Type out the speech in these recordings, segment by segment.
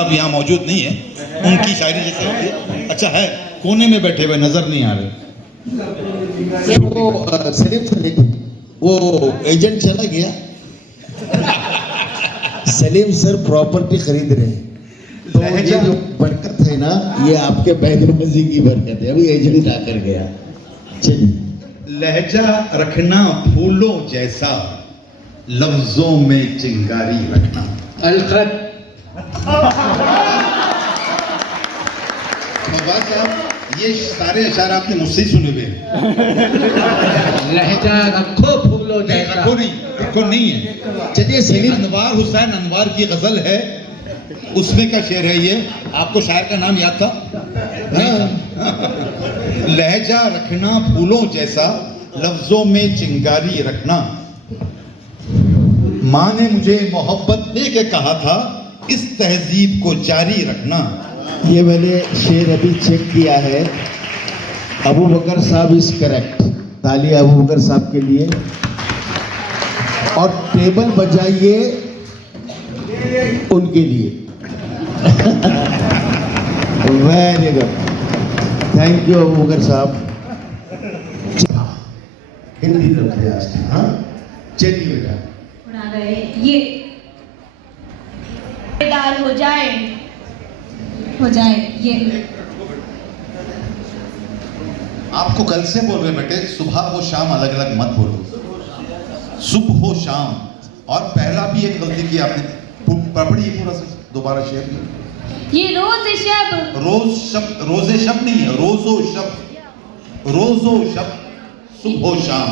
अब यहाँ मौजूद नहीं है, उनकी शायरी जैसे होती है। अच्छा है, कोने में बैठे हुए नजर नहीं आ रहे। वो सलीम सर वो एजेंट चला गया। सलीम सर प्रॉपर्टी खरीद रहे हैं, तो ये जो बरकत है ना, ये आपके बैगनबाजी की बरकत है। अभी एजेंट आकर गया। चलिए। लहजा रखना फूलों जैसा, लफ्जों में चिंगारी रखना। अलखत साहब, ये सारे अशार आपने मुझसे ही सुने हुए। लहजा रखो फूलों जैसा। रखो नहीं है। चलिए सलीम। अनवार हुसैन अनवार की गजल है, उसमें का शेर है ये। आपको शायर का नाम याद था? लहजा रखना फूलों जैसा, लफ्जों में चिंगारी रखना। माँ ने मुझे मोहब्बत दे के कहा था, इस तहजीब को जारी रखना। ये मैंने शेर अभी चेक किया है। अबू बकर साहब इज करेक्ट। तालियां अबू बकर साहब के लिए। और टेबल बजाइए उनके लिए। Very good, thank you Abu Bakar साहब। हिंदी लफ्ज। हाँ चलिए बेटा। उड़ा गए ये दार हो जाए ये। आपको कल से बोल रहे बेटे, सुबह हो शाम अलग अलग मत बोलो, सुबह हो शाम। और पहला भी एक गलती की आपने, पढ़िए पूरा से दोबारा शेयर। ये रोज शब रोजे शब नहीं है, रोजो शब, सुबह हो शाम।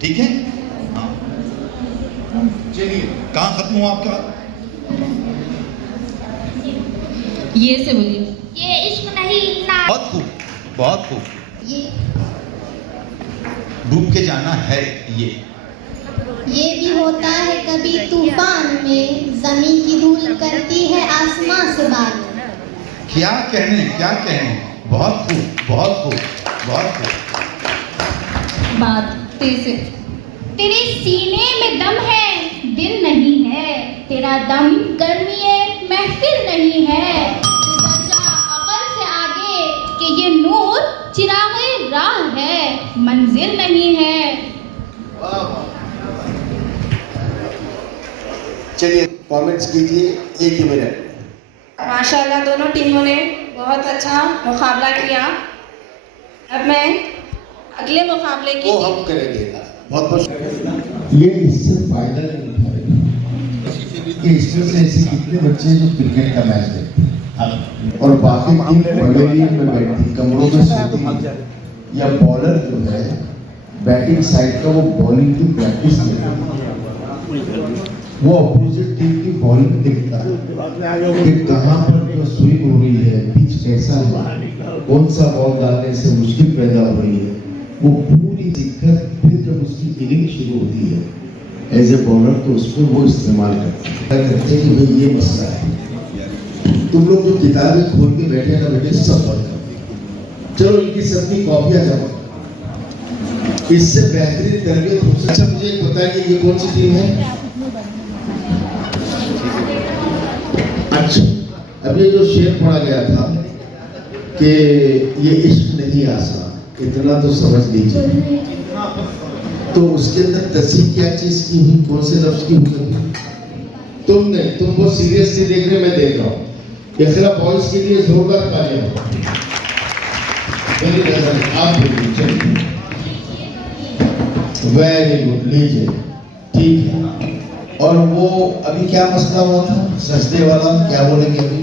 ठीक है, हाँ चलिए। कहाँ खत्म हुआ आपका? ये से बोलिए। ये इश्क नहीं ना। बहुत खूब, बहुत खूब। ये डूब के जाना है ये भी होता है कभी तूफान में, जमीन की धूल करती है आसमां से बात। क्या कहने। बहुत खूब, बहुत खूब, बहुत खूब। बात से तेरे सीने में दम है, दिल नहीं है। तेरा दम गर्मी है, महफिल नहीं है। अकल से आगे कि ये नूर चिरागे राह है, मंजिल नहीं है। चलिए कमेंट्स कीजिए, एक ही मिनट। माशाल्लाह दोनों टीमों ने बहुत अच्छा मुकाबला किया। अब मैं अगले मुकाबले की वो हम करेंगे। बहुत बहुत ये इससे फायदा नहीं उठाएगा कि इसमें से ऐसे कितने बच्चे जो क्रिकेट का मैच देखते हैं और बाकी टीम पवेलियन में बैठती, कमरों में सोती, या बॉलर जो है बैटिंग साइड का वो बॉलिंग की प्रैक्टिस करता है, वो अपोजिट टीम की बॉलिंग देखता है कि कहाँ पर जो स्विंग हो रही है, पिच कैसा है, कौन सा बॉल डालने से मुश्किल पैदा हो रही है, वो पूरी दिक्कत फिर जब उसकी इनिंग शुरू होती है एज ए बॉलर, तो उसको वो इस्तेमाल करते हैं कि भाई ये मसला है। तुम लोग जो किताबें खोल के बैठे ना बेटे, सब पढ़ कर चलो, इनकी सबकी कॉपियां जमा, इससे बेहतरीन तरबियत हो सकती है। अच्छा मुझे बताइए ये कौन सी टीम है? अच्छा, अब ये जो शेर पढ़ा गया था कि ये इश्क नहीं आसान, इतना तो समझ लीजिए। तो उसके अंदर तस्वीर क्या चीज की हुई, कौन से लफ्ज की हुई? तुम नहीं, तुम बहुत सीरियसली देख रहे, मैं देख रहा हूँ। इखरा बॉयज के लिए जोरदार तालियां। आप बोलिए। चलिए, वेरी गुड, लीजिए, ठीक है। और वो अभी क्या मसला हुआ था सजदे वाला, क्या बोलेंगे अभी?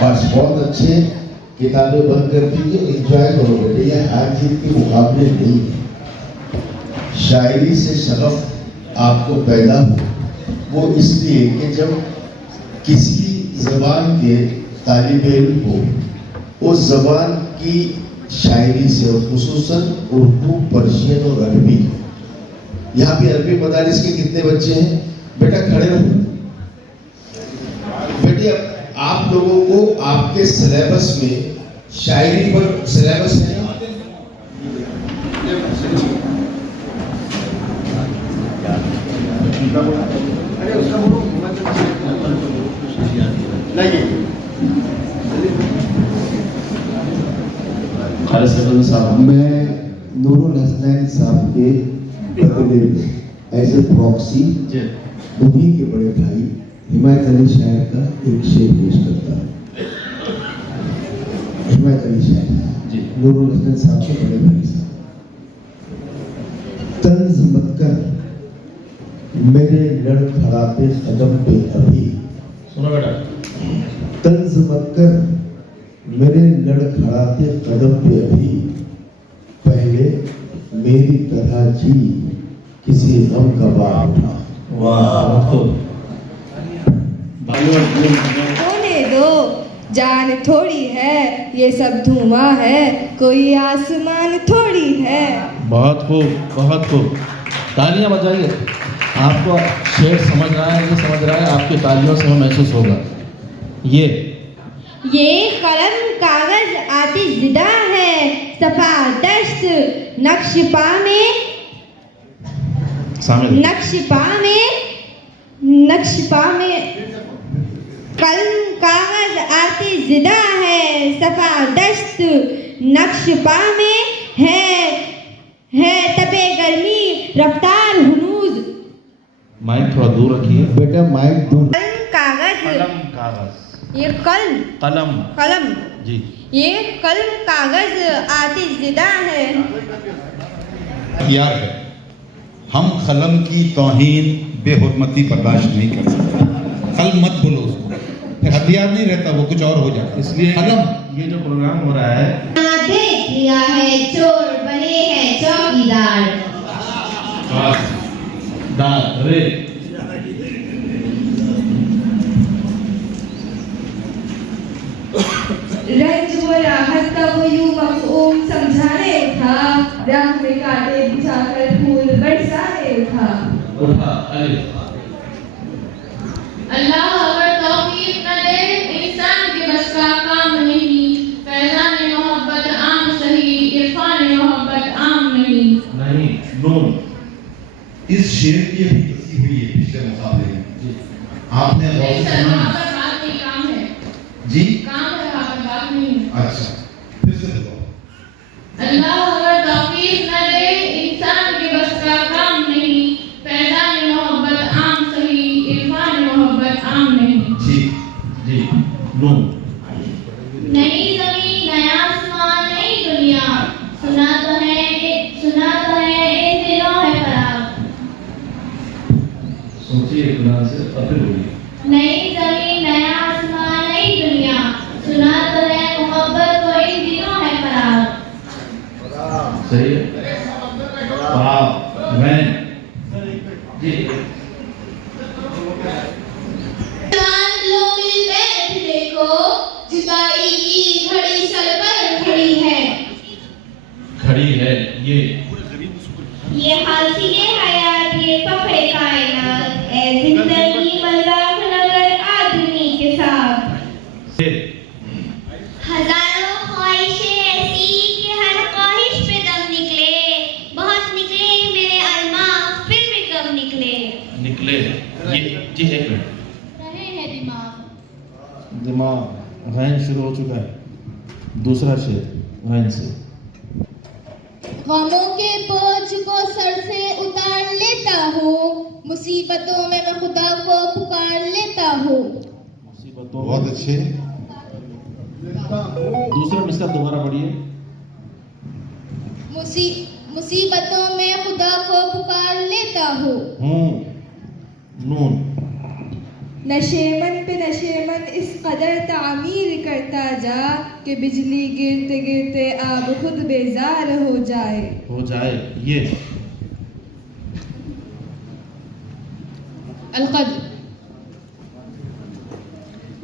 बस बहुत अच्छे, किताबें बंद कर दीजिए, एंजॉय करो बेटे। ये हार जीत के मुकाबले नहीं है। शायरी से शरफ आपको पैदा हो, वो इसलिए कि जब किसी जबान के तालिब इल्म को उस जबान की शायरी से, और खुसूसन उर्दू, पर्शियन और अरबी, यहाँ पे अरबी मदारिस के कितने बच्चे हैं बेटा? खड़े रहो बेटी। आप लोगों को आपके सिलेबस में शायरी पर सिलेबस है। खालिद सैफुद्दीन साहब, मैं नूरुल हसनैन साहब के बदले में एज ए प्रॉक्सी जी उन्हीं के बड़े भाई हिमायत अली शायर का एक शेर पेश करता हूँ। हिमायत अली शायर जी नूरुल हसनैन साहब के बड़े भाई साहब। तंज मत कर मेरे लड़खड़ाते कदम पे अभी, सुनो बेटा, तंज मत कर मेरे लड़खड़ाते कदम पे अभी, पहले मेरी तरह जी किसी गम का बार उठा। वाह होने दो, जान थोड़ी है, ये सब धुआं है, कोई आसमान थोड़ी है। बहुत खूब, बहुत खूब, तालियां बजाइए। आपको शेर समझ रहा है, नहीं समझ रहा है, आपकी तालियों से हमें महसूस होगा। ये कलम कागज आतिश ज़िदा है, सफा दश्त नक्श पा में, शामिल नक्श पा में कलम कागज आतिश ज़िदा है, सफा दश्त नक्श पा में है तबे गर्मी रफ्तार हुनूज। माइक थोड़ा दूर रखिए। बेटा माइक दूर। कलम कागज, कलम कागज, ये कलम कलम जी, ये कलम कागज आतिश ज़िदा है। यार है, हम कलम की तौहीन बेहुरमती बर्दाश्त नहीं कर सकते। कल मत बोलो उसको, फिर हथियार नहीं रहता, वो कुछ और हो जाता है। इसलिए कलम, ये जो प्रोग्राम हो रहा है, देख लिया है चोर बने हैं चौकीदार। रे रंज वो राहत का वो यूं मफहूम समझाने था, राह में कांटे बिछाकर फूल बरसाने था। उठा अलिफ, अल्लाह अगर तौफीक न दे, इंसान के बस का काम नहीं, फैज़ान मोहब्बत आम सही, इरफान मोहब्बत आम नहीं। नून। इस शेर की अभी कसी हुई है पिछले मुकाबले में, आपने गौर से सर, सुना वहाँ नहीं? पर बात नहीं, काम है, जी काम है, वहाँ पर बात नहीं है। अच्छा, फिर से बताओ। अल्लाह अगर तौफीक न दे, इंसान के बस का काम नहीं, फैज़ान मोहब्बत आम सही, इरफान मोहब्बत आम नहीं। ठीक, जी नून। नई ज़मीन नया आसमान नई दुनिया, सुना तो है इन दिनों है फराग। सोचिए इत्मीनान से और फिर बोलिए। नई ज़मीन नया आसमान नई दुनिया, सुना तो है मोहब्बत को इन दिनों है फराग। सही है। वाह वैन जी। लोग मिल बैठ देखो, जुदाई की घड़ी सर पर खड़ी है। खड़ी है ये हासिले हयात, ये फख्रे कायनात, ऐ जिंदगी मज़ाक नगर आदमी के साथ। हजारों ख्वाहिशें ऐसी कि हर ख्वाहिश पे दम निकले, बहुत निकले मेरे अरमा, फिर भी कम निकले। ये जी एक मिनट। रहे हैं दिमाग। दिमाग वैन शुरू हो चुका है। दूसरा शेर वैन से। गमों के बोझ को सर से उतार लेता हूँ, मुसीबतों में मैं खुदा को पुकार लेता हूँ। मुसीबतों में। बहुत अच्छे। दूसरा मिसरा दोबारा पढ़िए। मुसीबतों में खुदा को पुकार लेता हूँ। नून। नशेमन पे नशेमन इस कदर तामीर करता जा कि बिजली गिरते गिरते आब खुद बेजार हो जाए। ये अलकद।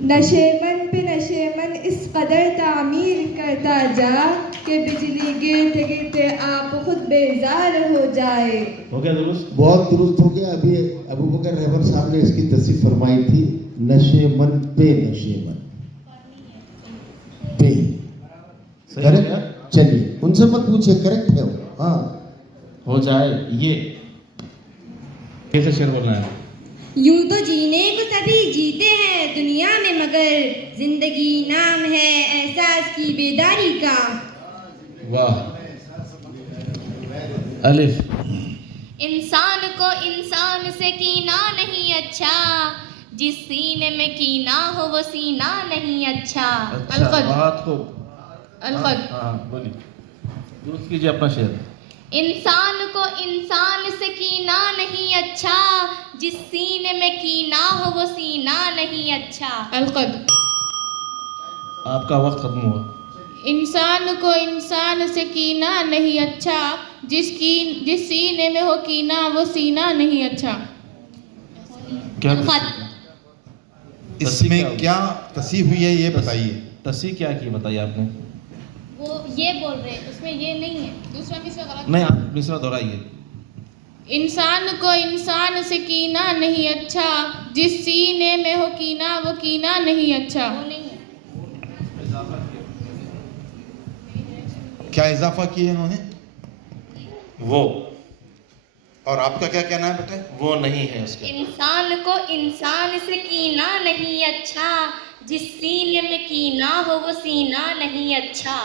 नशेमन पे नशेमन इस कदर तामीर करता जा कि बिजली गिरते गिरते आप खुद बेजार हो जाए। हो गया दुरुस्त। बहुत दुरुस्त हो गया। अभी अबू बकर रहबर साहब ने इसकी तस्वीर फरमाई थी, नशेमन पे नशेमन पे। सही है क्या? करेक्ट। चलिए उनसे मत पूछिए, करेक्ट है वो। हाँ हो जाए। ये कैसे शेर बोलना है? यूं तो जीने को सभी जीते हैं दुनिया में, मगर मगर जिंदगी नाम है एहसास की बेदारी का। वाह। अलिफ। इंसान को इंसान से कीना नहीं अच्छा, जिस सीने में कीना हो वो सीना नहीं अच्छा। अच्छा, बहुत खूब। अलखद। हाँ बोलिए, दुरुस्त कीजिए अपना शेर। इंसान को इंसान से कीना नहीं अच्छा, जिस सीने में कीना हो वो सीना नहीं अच्छा। अलकद। आपका वक्त खत्म हुआ। इंसान को इंसान से कीना नहीं अच्छा, जिस सीने में हो कीना वो सीना नहीं अच्छा। क्या इसमें क्या तसी हुई है ये बताइए। तसी क्या की बताइए आपने? वो ये बोल रहे हैं, उसमें ये नहीं है, दूसरा मिसरा गलत। नहीं, आप मिसरा दोहराइए। इंसान को इंसान से कीना नहीं अच्छा, जिस सीने में हो कीना वो कीना नहीं अच्छा। वो नहीं है। क्या इजाफा किया इन्होंने? वो। और आपका क्या कहना है बेटे? वो नहीं है उसके। इंसान को इंसान से कीना नहीं अच्छा, जिस सीने में कीना हो वो सीना नहीं अच्छा।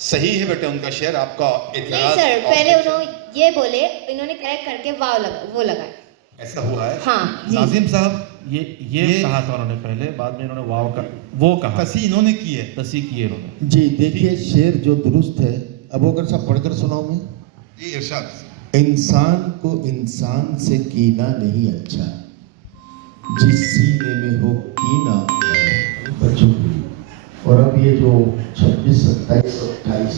सही है बेटे उनका शेर। आपका नहीं इतिहास सर, पहले उन्होंने ये बोले, इन्होंने करेक्ट करके वो लगाया। ऐसा हुआ है? हाँ जी। नाजिम साहब, ये कहा था उन्होंने पहले, बाद में इन्होंने वाव का वो कहा। तसी इन्होंने की है। तसी की है इन्होंने। जी देखिए, शेर जो दुरुस्त है, अब अगर सब पढ़कर सुनाऊं मैं। जी इरशाद। इंसान को इंसान से कीना नहीं अच्छा, जिस सीने में हो कीना बच्चों की। और अब ये जो 26, 27, 28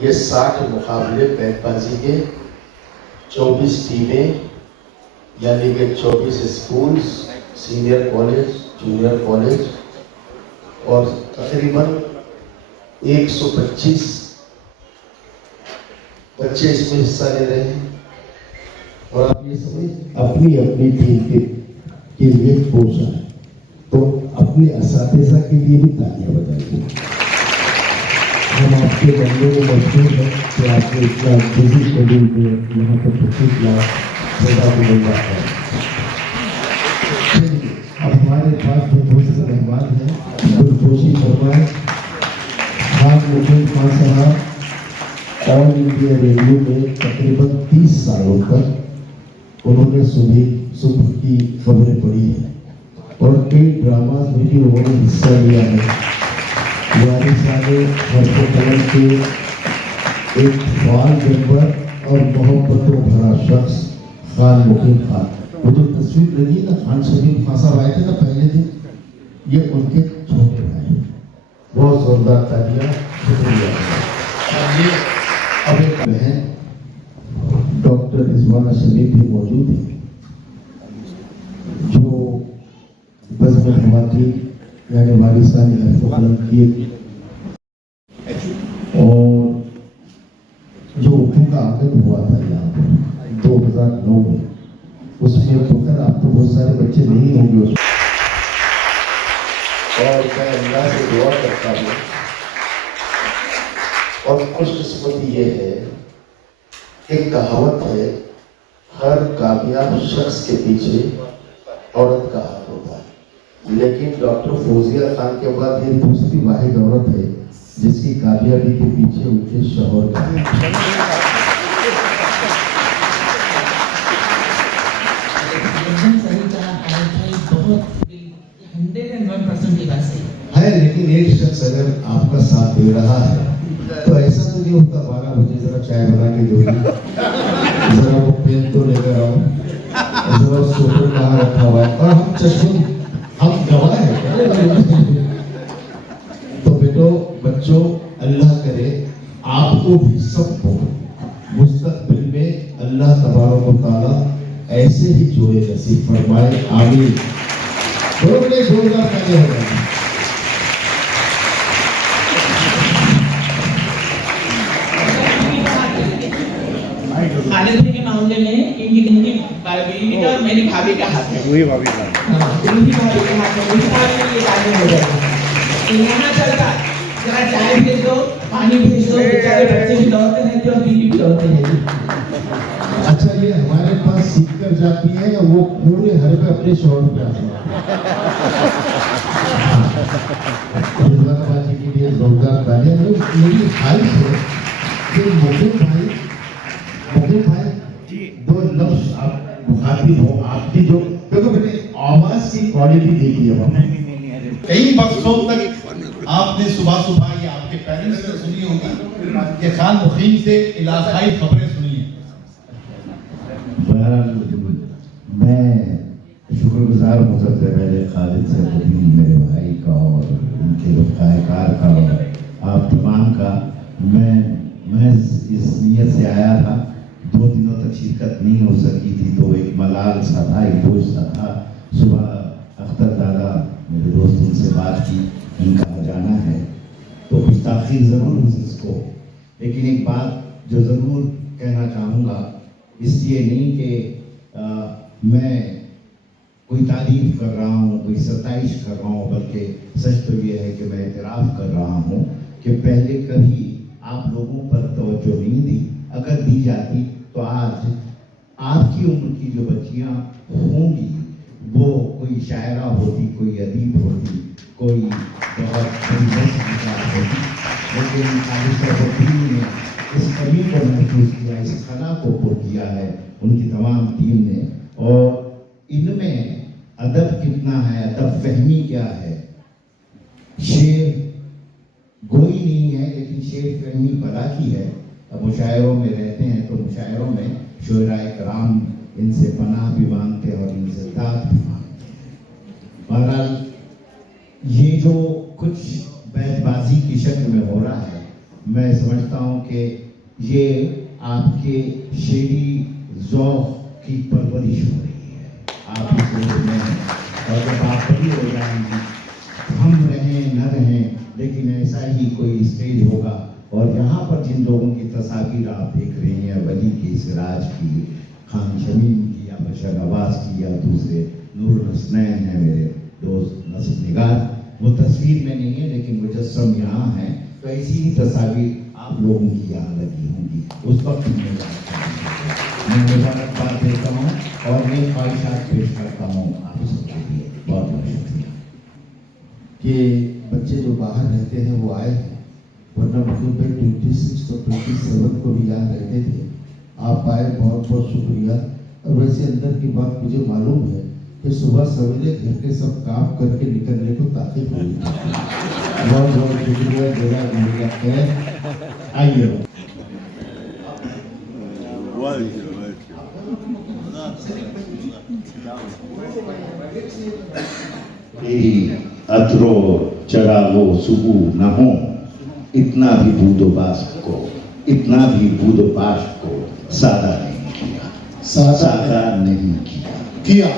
ये 60 मुकाबले बैतबाजी के, 24 टीमें, यानी कि 24 schools, senior college, junior college, और तकरीबन 125 बच्चे इसमें हिस्सा ले रहे हैं। और आप ये समझ अपनी अपनी टीम के लिए कोसा है, तो अपने असातिज़ा के लिए भी तालियां बजाइए। हम आपके बंदे में मशहूर हैं कि आपने इतना बिजी शेड्यूल में यहाँ पर 25 लाख सेवा को मिल रहा है। अब हमारे पास बहुत से मेहमान हैं, गुलफोशी फरमाए। खान मुकेश खान साहब ऑल इंडिया रेडियो में तकरीबन 30 सालों तक उन्होंने सुबह की खबरें पढ़ी है और कई ड्रामाज में भी उन्होंने हिस्सा लिया है। हर्ष कलम के एक फाल मेंबर और मोहब्बतों भरा शख्स खान मुकीम खान। वो जो तस्वीर लगी ना, खान शबीर खान साहब आए थे ना पहले दिन, ये उनके छोटे भाई। बहुत जोरदार तालियां। शुक्रिया। अब एक बहन डॉक्टर रिजवाना शरीफ भी मौजूद है, जो बज़्म ख़वातीन यानी वारिसानी कलम की, और जो उर्दू का आगन हुआ था यहाँ पर 2009 में, उसमें फकर आप तो बहुत सारे बच्चे नहीं होंगे उसमें। और मैं अल्लाह से दुआ करता हूँ, और खुशकिस्मती ये है, एक कहावत है, हर कामयाब शख्स के पीछे औरत का हाथ होता है, लेकिन डॉक्टर फौजिया खान के बाद ये दूसरी वाहिद औरत है जिसकी कामयाबी के पीछे उनके शौहर का है। है, लेकिन एक शख्स अगर आपका साथ दे रहा है तो ऐसा तो नहीं होता 12 बजे जरा चाय बना के दो, जरा वो पेन तो लेकर आओ, जरा सोफे कहाँ रखा हुआ है, और हम चश्मे हम गवाह हैं। तो बेटो बच्चों, अल्लाह करे आपको भी सबको मुस्तकबिल में अल्लाह तबारक व तआला ऐसे ही जोड़े नसीब फरमाए। आमीन। बोलो जोरदार तालियां हो जाए। खालिद के मामले में इनकी बीवी का और मेरी भाभी का हाथ है। वही भाभी का। हाँ, इनकी भाभी का हाथ है। उस मामले में ये तालियां हो जाएगी। तो यहाँ चलता जरा चाय भेज दो, पानी भेज दो, बेचारे बच्चे भी दौड़ते रहते और बीवी भी दौड़ते रहती। अच्छा, ये हमारे पास सीख कर जाती है या वो पूरे हर पे अपने शौहर पे आती है? खिलवाड़बाजी के लिए जोरदार तालियां। मेरी ख्वाहिश है कि मुकेश भाई दो लफ्ज आप मुखातिब हो, आपकी जो देखो बेटे आवाज की क्वालिटी देखिए। कई बरसों तक आपने सुबह सुबह ये आपके पेरेंट्स से सुनी होगी कि खान मुखीम से इलाकाई खबरें सुनी है। बहरहाल मैं शुक्रगुजार हूँ सबसे पहले खालिद सैफुद्दीन मेरे भाई का और उनके रफ़ाकार का और आप तमाम का। मैं इस नीयत से आया था, 2 दिनों तक शिरकत नहीं हो सकी थी तो एक मलाल सा था, एक बोझ सा था। सुबह अख्तर दादा मेरे दोस्त उनसे बात की, इनका जाना है तो कुछ ताख़ीर ज़रूर हुई इसको, लेकिन एक बात जो ज़रूर कहना चाहूँगा, इसलिए नहीं कि मैं कोई तारीफ कर रहा हूँ, कोई सताइश कर रहा हूँ, बल्कि सच तो ये है कि मैं एतराफ़ कर रहा हूँ कि पहले कभी आप लोगों पर तवज्जो नहीं दी। अगर दी जाती तो आज आपकी उम्र की जो बच्चियाँ होंगी वो कोई शायरा होती, कोई अदीब होती, कोई बहुत होती। लेकिन खालिद सैफुद्दीन ने इस कमी को महसूस किया, इस खला को पूरा किया है उनकी तमाम टीम ने। और इनमें अदब कितना है, अदब फहमी क्या है, शेर गोई नहीं है लेकिन शेर फहमी भला की है। अब मुशायरों में रहते हैं तो मुशायरों में शुअराए कराम इनसे पनाह भी मांगते हैं और इनसे दाद भी मांगते हैं। बहरहाल ये जो कुछ बैतबाजी की शक्ल में हो रहा है, मैं समझता हूँ कि ये आपके शेरी ज़ौक़ की परवरिश हो रही है। आप इस दौर में और जब आप बड़ी हो जाएंगी, हम रहें न रहें, लेकिन ऐसा ही कोई स्टेज होगा। और यहाँ पर जिन लोगों की तस्वीर आप देख रहे हैं, वली की, सिराज की, खान शमीम की या बशर अब्बास की या दूसरे नूरुल हसनैन है मेरे दोस्त नसीब निगार, वो तस्वीर में नहीं है लेकिन मुजस्सम यहाँ हैं। तो ऐसी ही तस्वीर आप लोगों की यहाँ लगी होंगी। उस वक्त मैं मुबारकबाद देता हूँ और मैं ख्वाहिशात पेश करता हूँ आप सबके लिए। बहुत बहुत शुक्रिया कि बच्चे जो बाहर रहते हैं वो आए हैं, वरना मतलब 26 और 27 को भी यहाँ रहते थे। आप आए, बहुत बहुत शुक्रिया। और वैसे अंदर की बात मुझे मालूम है कि सुबह सवेरे घर के सब काम करके निकलने को ताक़ीद हुई। बहुत बहुत शुक्रिया, जज़ाकल्लाह खैर। आइए अतरो चढ़ा वो सुबह न हो, इतना भी बूदोबाश को, इतना भी बूदोबाश को सादा नहीं किया, सादा नहीं किया।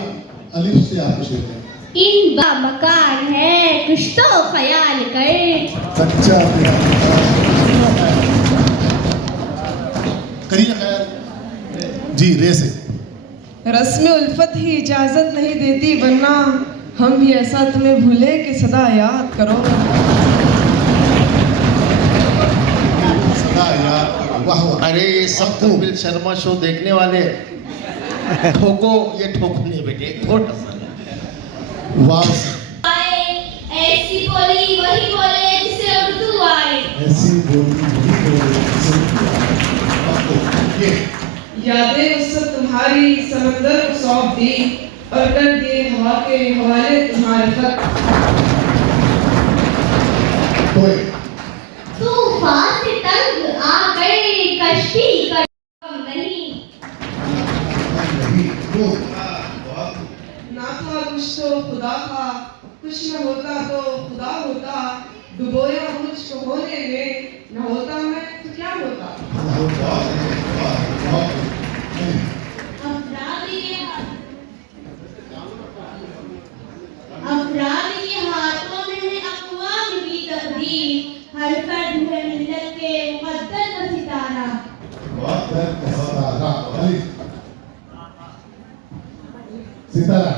अलिफ से आप शेर हैं। इन बा मकान है कुछ तो ख्याल कर। अच्छा करिए खैर जी। रे से रस्म उल्फत ही इजाजत नहीं देती, वरना हम भी ऐसा तुम्हें भूले कि सदा याद करो। सदा याद। वाह वाह। अरे ये सब कपिल शर्मा शो देखने वाले ठोको, ये ठोको नहीं बेटे, थोड़ा सा वाह। ऐसी बोली वही बोले जिसे उर्दू आए। ऐसी बोली ये यादें उससे तुम्हारी समंदर को सौंप दी और कर दिए हवा के हवाले तुम्हारे तक। तूफान से तंग आ गए कश्ती का नहीं। ना था कुछ तो खुदा था, कुछ न होता तो खुदा होता। डुबोया मुझको होने में, न होता मैं तो क्या होता। अफराद के हाथों में है अक़वाम की तकदीर, हर फर्द है मिल्लत के मुक़द्दर का सितारा। सितारा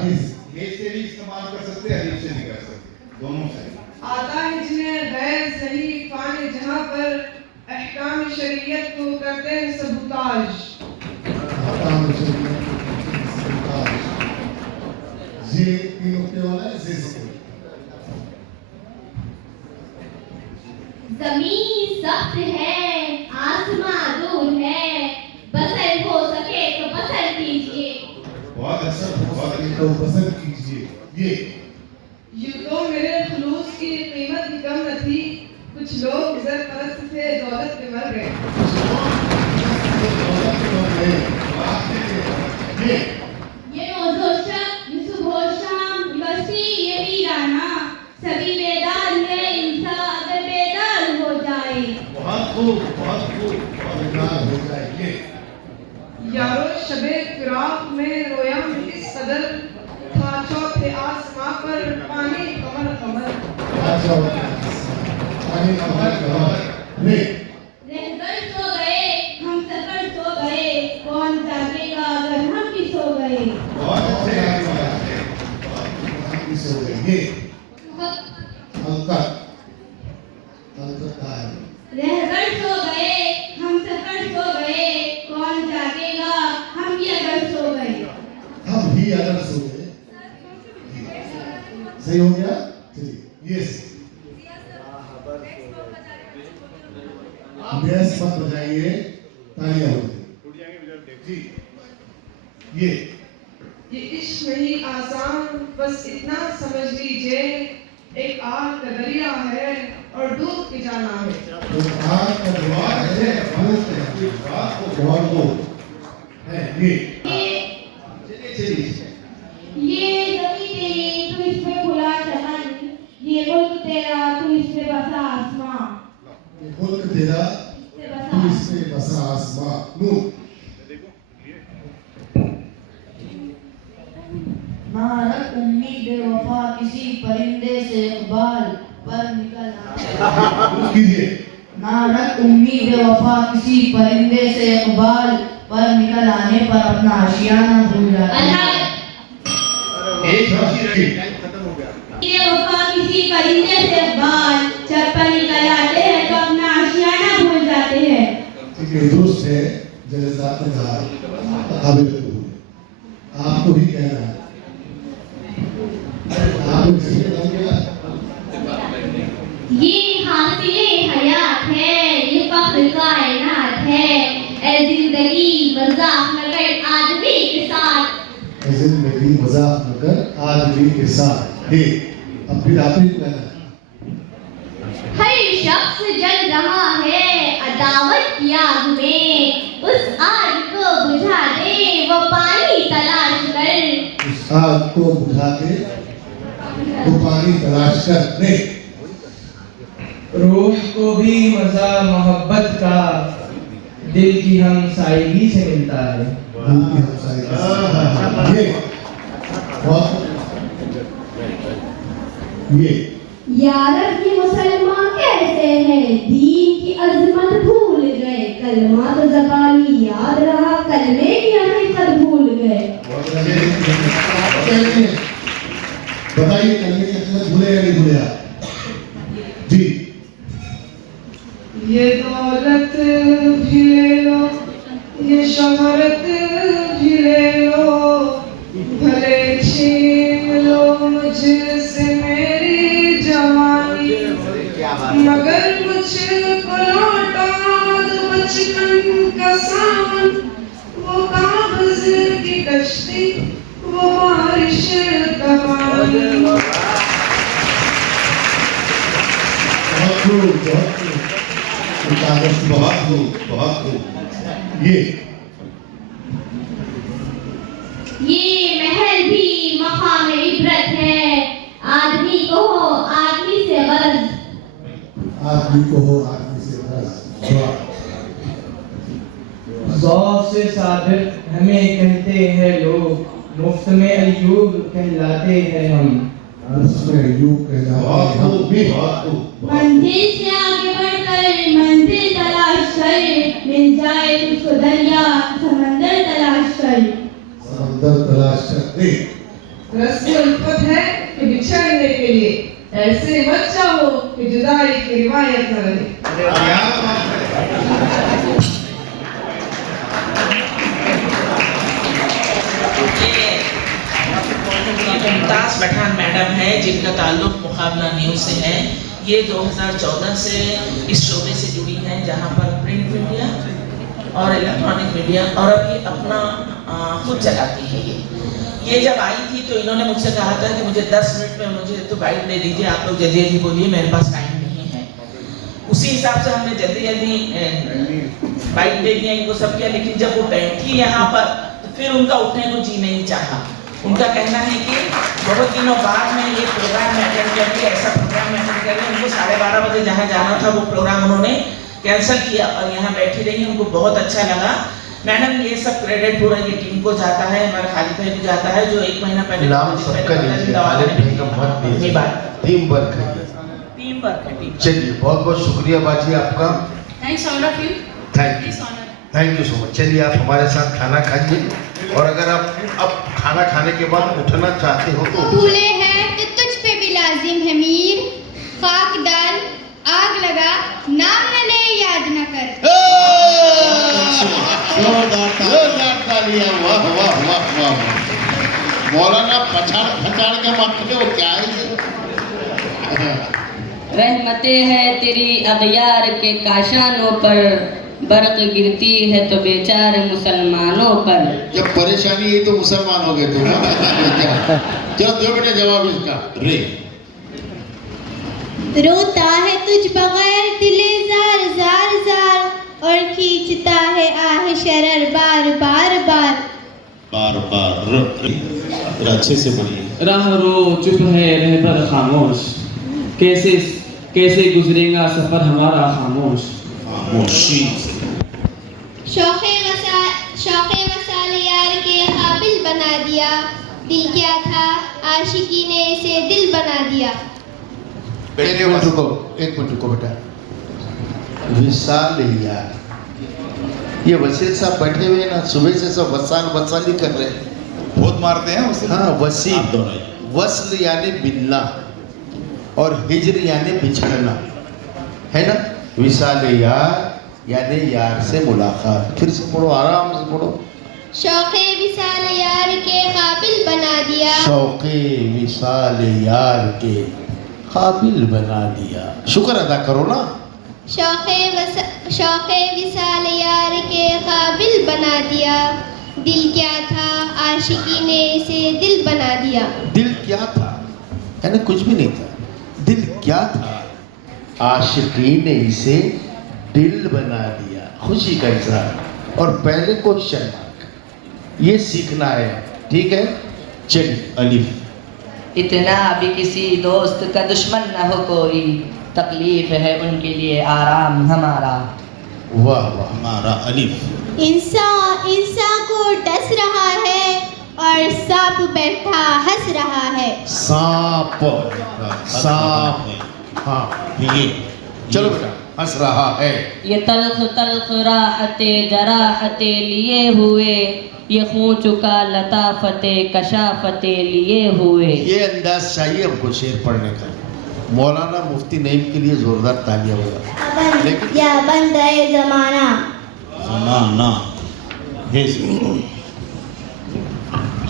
ये से भी इस्तेमाल कर सकते हैं, अलिफ से नहीं कर सकते, दोनों से। आता है जिन्हें गैर सही फाने जहाँ पर अहकाम शरीयत को करते हैं सबूताज। ये तीन नुक्ते वाला है, सख्त है, आसमां दूर है, बसर हो सके तो बसर कीजिए। बहुत अच्छा, बहुत अच्छा, तो पसंद कीजिए। ये यूं तो मेरे खुलूस की कीमत भी कम न थी, कुछ लोग जर परस्त थे दौलत पे मर गए। ये रोज़ो शब, ये सुबह शाम, बस्ती ये वीराना, सभी बेदार है, इंसान अगर बेदार हो जाए। बहुत खूब, बहुत खूब, बहुत हो जाएंगे। यारो शबे फिराक में रोया मैं इस कदर, था चौथे आसमां पर पानी कमर कमर। पानी कमर ले रहकर सो गए, हम सफर सो गए, कौन जागेगा अगर हम भी सो गए। बहुत अच्छे हो गए। ये अंकल का है। रहकर सो गए, हम सफर सो गए, कौन जागेगा हम भी अगर सो गए। हम भी अगर सो गए। सही हो गया? चलिए यस। बेस मत बजाइए, तालियां हो जाए। जी ये इश्क नहीं आसान, बस इतना समझ लीजिए, एक आग का दरिया है और डूब के जाना है। तो आग का दरिया है, भूत है, बहुत वो है ये। ये जमी तेरी तू इसमें खुला चमन, ये मुल्क तेरा तू इसमें बसा आसमां। मुल्क तेरा तू इसमें बसा आसमां। नूर ना रख उम्मीद वफा किसी परिंदे से इकबाल पर निकल आने। कीजिए। ना रख उम्मीद वफा किसी परिंदे से इकबाल पर निकल आने पर अपना आशियाना भूल जाता है। ये वफा किसी परिंदे से इकबाल जब पर निकल आते हैं तो अपना आशियाना भूल जाते हैं। ठीक है, दुरुस्त है। जलसात में कहा काबिल आपको ही कहना है। ये हासिले हयात है, ये फख्र कायनात है, ए जिंदगी मजाक न कर आदमी के साथ। जिंदगी मजाक न कर आदमी के साथ। हे अब फिर आप ही कहना। हर शख्स जल रहा है अदावत की आग में, उस आग को बुझा दे वो पानी तलाश कर। उस आग को बुझा के वो पानी तलाश कर। ले रूह को भी मजा मोहब्बत का दिल की हम सादगी से मिलता है। दिल की हमसाई का। ये बहुत ये यारब ये मुसलमान कैसे हैं, दीन की अजमत भूल गए, कलमा तो ज़बानी याद रहा, कलमे की हकीकत भूल गए। बताइए कलमे की हकीकत भूले या नहीं भूले आप? जी ये दौलत भी ले लो, ये शोहरत भी ले लो, भले छीन लो मुझसे मेरी जवानी, मगर मुझको लौटा दो बचपन का सावन, वो कागज की कश्ती, वो बारिश का पानी। बहुत खूब, बहुत खूब। बहुत खूब, बहुत खूब। ये महल भी मकाम इबरत है, आदमी को हो आदमी से गरज। आदमी को हो आदमी से गरज। ज़ौक़ से साबिर हमें कहते हैं लोग, मुफ्त में अय्यूब कहलाते हैं हम। उसमें यूं कहलाते हैं हम। बहुत खूब। मंजिल से आगे बढ़कर मंजिल तलाश कर, मिल जाए तुझको दरिया समंदर तलाश कर। समंदर तलाश कर। रस्म उल्फत है कि बिछड़ने के लिए, ऐसे मत चाहो कि जुदाई की रिवायत न रहे। मुमताज पठान मैडम है जिनका ताल्लुक मुकाबला न्यूज़ से है। ये 2014 से इस शोबे से जुड़ी हैं, जहाँ पर प्रिंट मीडिया और इलेक्ट्रॉनिक मीडिया, और अभी अपना खुद चलाती है। ये जब आई थी तो इन्होंने मुझसे कहा था कि मुझे 10 मिनट में मुझे तो बाइट दे दीजिए, आप लोग जल्दी जल्दी बोलिए, मेरे पास टाइम नहीं है। उसी हिसाब से हमने जल्दी जल्दी बाइट दे दिया, इनको सब किया। लेकिन जब वो बैठी यहाँ पर तो फिर उनका उठने को जी नहीं चाहा। उनका कहना है कि बहुत दिनों बाद में ये प्रोग्राम में अटेंड कर लिया, ऐसा प्रोग्राम में अटेंड कर लिया। उनको 12:30 बजे जहाँ जाना था वो प्रोग्राम उन्होंने कैंसिल किया और यहाँ बैठी रही। उनको बहुत अच्छा लगा। मैडम, ये सब क्रेडिट पूरा ये टीम को जाता है, हमारे खालिद भाई को जाता है, जो 1 महीना पहले नाम सबका लीजिए, खालिद भाई का मत दीजिए, टीम वर्क है। टीम वर्क है, टीम। चलिए, बहुत बहुत शुक्रिया बाजी आपका। Thanks all of you. Thank you so much. चलिए, आप हमारे साथ खाना खाइए, और अगर आप अब खाना खाने के बाद उठना चाहते हो तो भूले हैं तो तुझ पे भी लाजिम है मीर, खाक डाल आग लगा, नाम न ले याद न कर। जोरदार तालियां। वाह वाह वाह वाह। मौलाना पछाड़ के मारते हो क्या है? रहमतें हैं तेरी अगयार के काशानों पर, बरक गिरती है तो बेचारे मुसलमानों पर। जब परेशानी है तो मुसलमान हो गए तुम। चलो दो बेटे जवाब इसका। रे रोता है तुझ बगैर दिले जार जार जार, और खींचता है आह शरर बार बार बार। बार बार अच्छे से बोलिए। राह रो चुप है रहबर खामोश, कैसे कैसे गुजरेगा सफर हमारा खामोश। खामोशी। शौक़े वसाल यार के काबिल बना दिया, दिल क्या था आशिकी ने इसे दिल बना दिया। एक मिनट रुको बेटा। विशाल यार, ये वसील साहब बैठे हुए ना, सुबह से सब वसाल ही कर रहे हैं। बहुत मारते हैं उसे। हाँ, वसील, वस्ल यानी मिलना और हिजर यानी बिछड़ना, है ना। विशाल यार यानी यार से मुलाकात। फिर से पढ़ो, आराम से पढ़ो। शौक़े विसाल यार के काबिल बना दिया, शौक़े विशाल यार के काबिल बना दिया। शुक्र अदा करो ना। शौक़े विसाल यार के काबिल बना दिया, दिल क्या था आशिकी ने इसे दिल बना दिया। दिल क्या था, यानी कुछ भी नहीं था। दिल क्या था, आशिकी ने इसे दिल बना दिया। खुशी का इजहार। और पहले क्वेश्चन मार्क, ये सीखना है, ठीक है। चलिए, अलिफ। इतना भी किसी दोस्त का दुश्मन न हो कोई, तकलीफ है उनके लिए आराम हमारा। वाह वाह। हमारा अलिफ। इंसान को डस रहा है और सांप बैठा हंस रहा है। सांप। हाँ, ये चलो बेटा, हंस रहा है। ये तल्ख तल्ख राहते जराहते लिए हुए, ये खू चुका लताफते कशाफते लिए हुए। ये अंदाज चाहिए हमको शेर पढ़ने का। मौलाना मुफ्ती नईम के लिए जोरदार तालियां होगा। लेकिन या बंदे जमाना, जमाना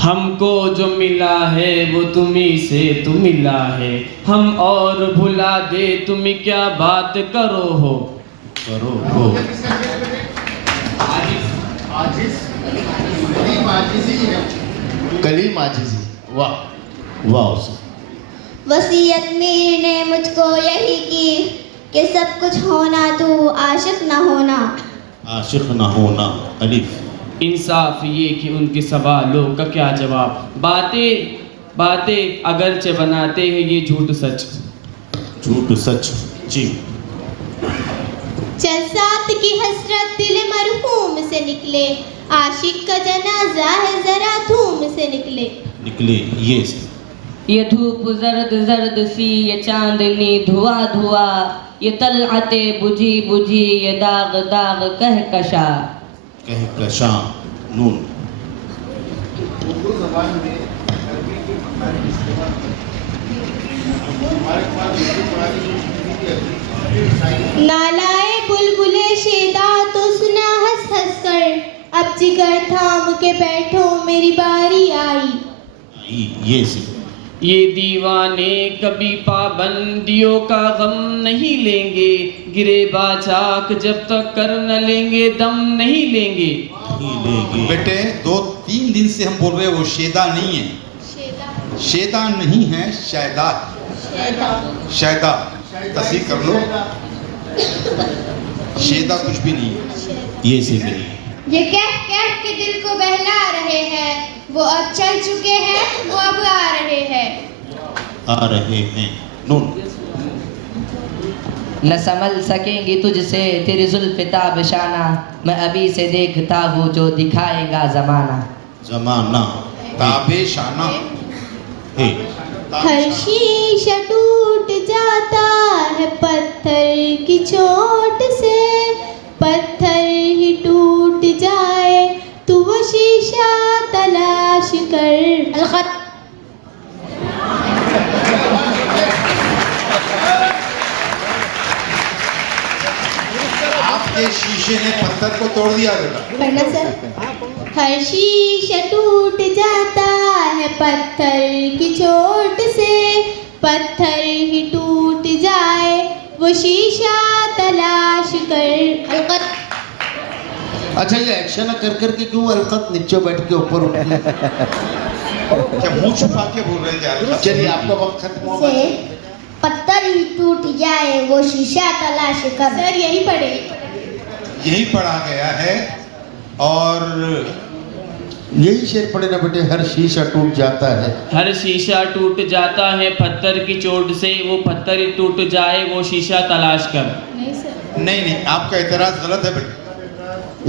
हमको जो मिला है वो तुम्ही से तो मिला है, हम और भुला दे तुम क्या बात करो हो। कलीम आजिज़ी। वाह वाह। वसीयत मीर ने मुझको यही की कि सब कुछ होना तू आशिक न होना। आशिक न होना अलिफ। इंसाफ ये कि उनके सवालों का क्या जवाब, बातें अगरचे बनाते हैं ये झूठ सच। जी। जज्बात की हसरत दिल मरहूम से निकले, आशिक का जनाजा है जरा धूम से निकले। ये धूप जर्द जर्द सी, ये चांदनी धुआं धुआं, ये तलअते बुझी बुझी, ये दाग दाग कहकशा नून। नालाए बुलबुले शेदा तो सुना हंस हंस कर, अब जिगर थाम के बैठो मेरी बारी आई। ये से ये दीवाने कभी पाबंदियों का गम नहीं लेंगे, गिरेबा चाक जब तक कर न लेंगे दम नहीं लेंगे। बेटे 2-3 दिन से हम बोल रहे हैं वो शेदा नहीं है, शेदा नहीं है, शायदा, शायदा तस्दीक कर लो, शेदा कुछ भी नहीं है, ये सीख रही है। ये कह के दिल को बहला रहे हैं, वो अब चल चुके हैं, वो अब आ रहे हैं, आ रहे हैं। नून न संभल सकेंगी तुझसे तेरी जुल्फ़ ताबशाना, मैं अभी से देखता हूँ जो दिखाएगा ज़माना। जमाना ताबेशाना है। हर शीशा टूट जाता है पत्थर की चोट से, पत्थर ही टूट जाए तू वो शीशा तलाश कर। अलखत आपके शीशे ने पत्थर को तोड़ दिया बेटा। पढ़ना सर। हर शीशा टूट जाता है पत्थर की चोट से, पत्थर ही टूट जाए वो शीशा तलाश कर। अलकत अच्छा ये एक्शन कर करके क्यों अलकत नीचे बैठ के ऊपर उठ गई? क्या मुंह छुपा के बोल रहे थे? चलिए आपका वक्त खत्म हो से गया। पत्थर ही टूट जाए वो शीशा तलाश कर। सर यही पढ़े, यही पढ़ा गया है। और यही शेर पढ़े ना बेटे, हर शीशा टूट जाता है। हर शीशा टूट जाता है पत्थर की चोट से, वो पत्थर ही टूट जाए वो शीशा तलाश कर। नहीं सर, नहीं आपका एतराज गलत है बेटे,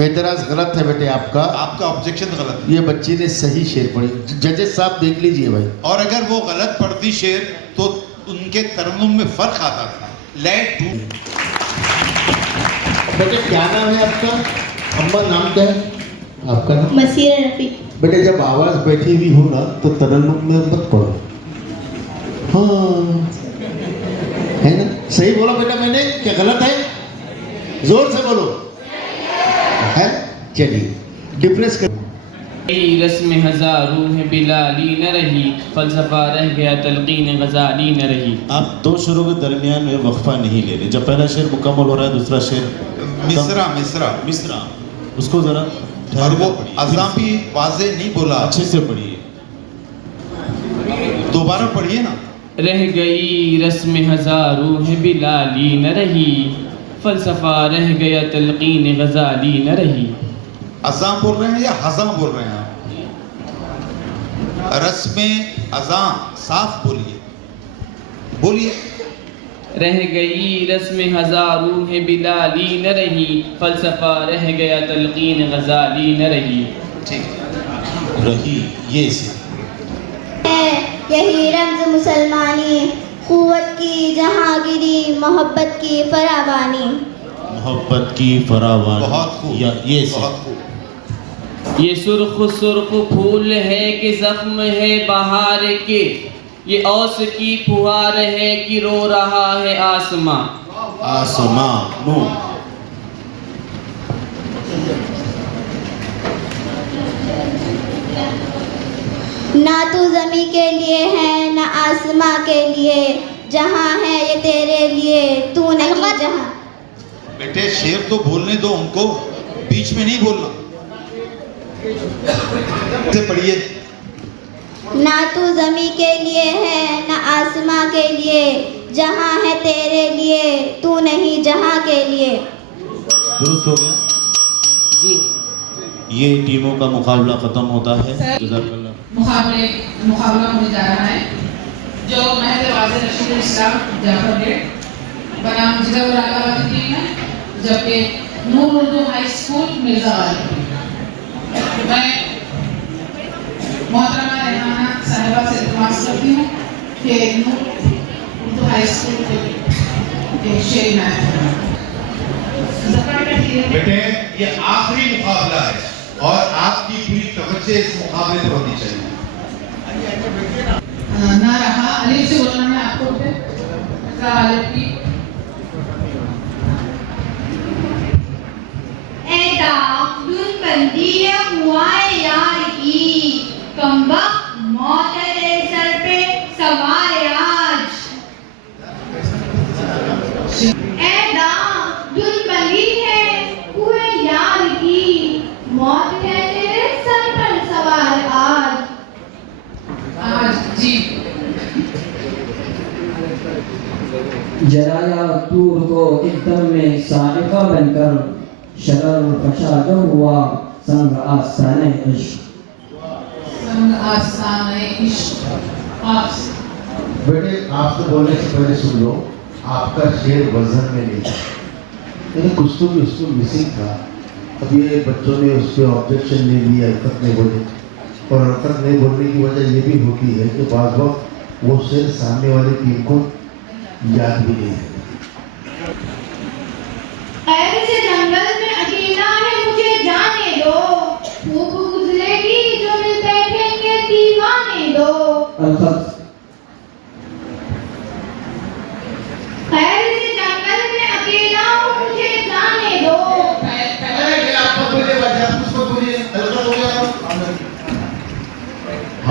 एतराज गलत है बेटे आपका ऑब्जेक्शन गलत है। ये बच्ची ने सही शेर पढ़ी। जजेस साहब देख लीजिए भाई। और अगर वो गलत पढ़ती शेर तो उनके तरन्नुम में फर्क आता था। लेट टू बेटे क्या नाम है आपका? अम्मा नाम क्या है आपका? नाम मसीर रफीक। बेटे जब आवाज बैठी हुई हो ना तो तरन्नुम में मत पढ़ो। हाँ है ना? सही बोला बेटा मैंने, क्या गलत है? जोर से बोलो। है चलिए डिप्रेस कर। रस्म हजारू है बिलाली न रही, फलसफा रह गया तलकीन गजाली न रही। आप दो शुरू के दरमियान में वक्फा नहीं ले रहे। जब पहला शेर मुकम्मल हो रहा है दूसरा शेर मिसरा उसको जरा और वो अज़ां भी वाज़े नहीं बोला। अच्छे से पढ़िए, दोबारा पढ़िए ना। रह गई रस्म हजारू है बिलाली न रही, फलसफा रह गया तलकीन गजाली न रही। अज़ां बोल रहे हैं या हज़ां बोल रहे हैं आप? रस्म अज़ां साफ बोलिए, बोलिए। रह गई रस्म हजारू है बिलाली न रही, फलसफा रह गया तलकीन गजाली न रही। ठीक रही ये से यही रमज मुसलमानी, कुव्वत की जहांगीरी, मोहब्बत की फरावानी। मोहब्बत की फरावानी। बहुत खूब, या ये से बहुत खूब। ये सुर्ख सुर्ख फूल है कि जख्म है बहार के, ये औस की फुहार है कि रो रहा है आसमां। आसमां नूर। ना तू ज़मी के लिए है ना आसमां के लिए, जहाँ है ये तेरे लिए तू नहीं जहाँ। बेटे शेर तो बोलने दो उनको, बीच में नहीं बोलना। से पढ़िए। ना तू ज़मी के लिए है ना आसमां के लिए, जहाँ है तेरे लिए तू नहीं जहाँ के लिए। दुरुस्त हो गया जी। ये टीमों का मुकाबला खत्म होता है। मुकाबला होने जा रहा है जो महल वाज़े रशीद इस्लाम जाफर गेट बनाम जिगर आला की टीम है, जबकि नूर उर्दू हाई स्कूल मिर्जावाली। मैं मोहतरमा रहमाना साहिबा से दरख्वास्त करती हूँ कि नूर उर्दू हाई स्कूल के शेर बेटे ये आखिरी मुकाबला है और आपकी पूरी तवज्जो इस मुकाबले पर होनी चाहिए। ना रहा अली से बोलना है आपको की यार की कमबख्त मौत है तेरे सर पे, जलाया तूर को एकदम में साइका बनकर, शरर फशा जो हुआ संग आस्ताने इश्क। संग आस्ताने इश्क। बेटे आप तो बोलने से पहले सुन लो, आपका शेर वजन में नहीं था, यानी कुछ तो भी उसको मिसिंग था। अब ये बच्चों ने उसके ऑब्जेक्शन ले लिया, हरकत नहीं बोले, और हरकत नहीं बोलने की वजह ये भी होती है कि बाज़ वक्त वो शेर सामने वाली टीम को याद भी नहीं है। ऐसे जंगल में अकेला है मुझे जाने दो, धूप गुजरेगी जो मिल बैठेंगे दीवाने दो। ऐसे जंगल में अकेला हूँ मुझे जाने दो।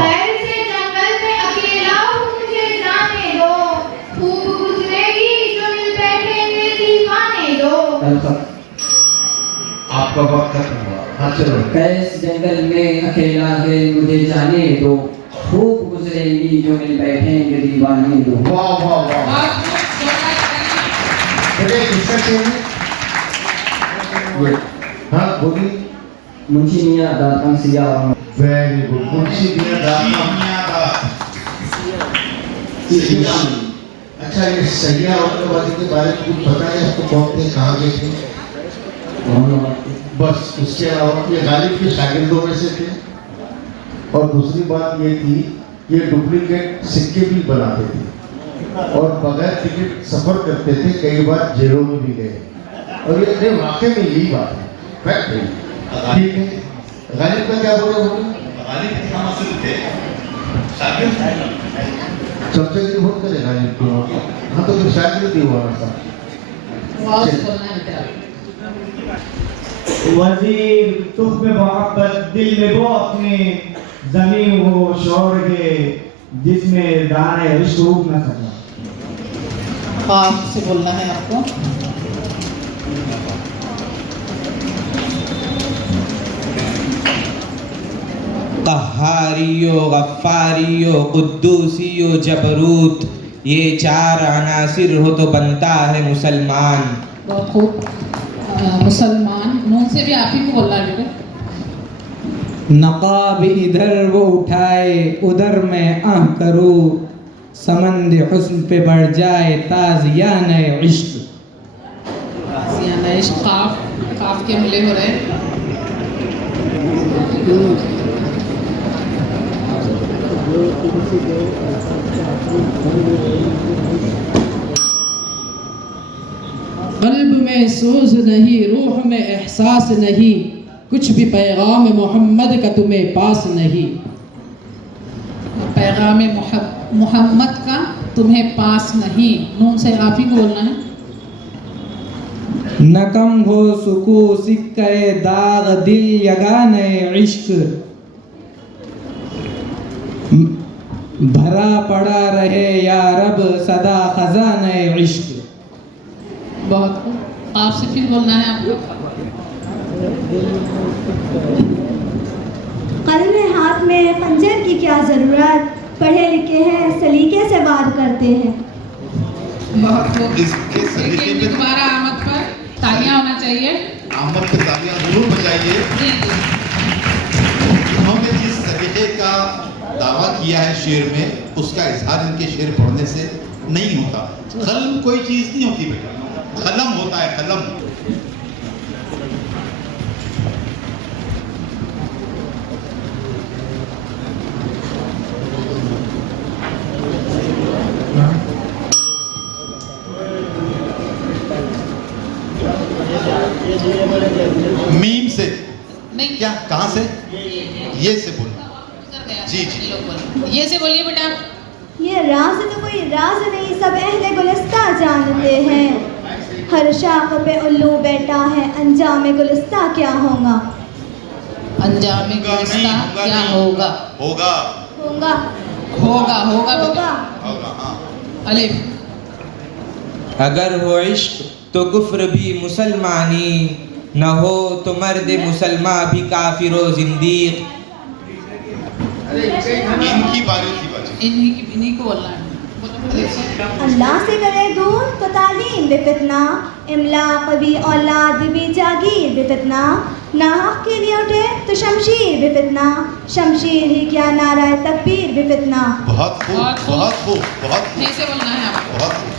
ऐसे जंगल में अकेला हूँ मुझे जाने दो, धूप गुजरेगी जो मिल बैठेंगे दीवाने दो। आपका वक्त खत्म हुआ। हाँ चलो। कैस जंगल में अकेला है मुझे जाने दो, खूब गुजरेगी जो मिल बैठेंगे दीवाने दो। वाह वाह वाह। बेटे किसका शेर है? हाँ बोलिए। मुंशी मियां दातन सिया। Very good. मुंशी मियां दातन। अच्छा ये सैया औरंगाबादी के बारे में कुछ पता है आपको? कौन थे, कहाँ गए थे? बस उसके अलावा ये गालिब के शागिर्दों में से थे। और दूसरी बात ये थी, ये डुप्लीकेट सिक्के भी बनाते थे और बगैर टिकट सफर करते थे, कई बार जेलों में भी गए। और ये वाकई में यही बात है, फैक्ट है। ठीक है, गालिब का क्या बोले? गालिब थे चमचगिरी बहुत करे गालिब को। हाँ तो फिर शागिर्द ही हुआ था। वजीर तुख में मोहब्बत दिल में वो अपने, जमीन वो शोर के जिसमें दाने इश्क उग न सका। आप से बोलना है आपको। कहारियो, गफ्फारियो, कुद्दूसियो, जबरूत, ये चार अनासिर हो तो बनता है मुसलमान। बहुत खूब। मुसलमान नून से भी आप ही को बोलना है। नकाब इधर वो उठाए उधर मैं आह करूँ, समंद हुस्न पे बढ़ जाए ताज़ियान इश्क। ताज़ियान इश्क। काफ के मिले हो रहे। क़ल्ब में सोज नहीं, रूह में एहसास नहीं, कुछ भी पैगाम मोहम्मद का तुम्हें पास नहीं। पैगाम मोहम्मद का तुम्हें पास नहीं। नून से आप ही को बोलना है। नकम हो सुकू सिक्के दाग दिल यगाने इश्क, भरा पड़ा रहे या रब सदा खजाने इश्क। बहुत आपसे फिर बोलना है आपको। कलम हाथ में खंजर की क्या ज़रूरत, पढ़े लिखे हैं सलीके से बात करते हैं। बहुत खूब। दोबारा आमद पर तालियां होना चाहिए। आमद पे तालियां जरूर बजाइए। इन्होंने जिस तरीके का दावा किया है शेर में, उसका इजहार इनके शेर पढ़ने से नहीं होता। कलम कोई चीज नहीं होती बेटा, कलम होता है, कलम। मीम से नहीं, क्या, कहाँ से? ये से बोलना। जी जी, ये से बोलिए बेटा। ये राज तो कोई राज नहीं, सब अहले गुलिस्ता जानते हैं। हर शाख पे उल्लू बैठा है, अंजाम गुलिस्ता क्या होगा? अंजाम गुलिस्ता क्या होगा? होगा होगा होगा होगा होगा। अलिफ। अगर हो इश्क तो कुफ्र भी मुसलमानी, न हो तो मर्द मुसलमान भी काफिरो जिंदीक। इनकी बारी थी बच्चे। इन्हीं को बोलना है। अल्लाह से करे दूर तो तालीम बेफितना, इमला कभी औलाद भी जागीर बेफितना, नाहक के लिए उठे तो शमशीर बेफितना, शमशीर ही क्या नाराए तकबीर बेफितना। बहुत खूब, बहुत खूब, बहुत खूब। से बोलना है आपको। बहुत खूब।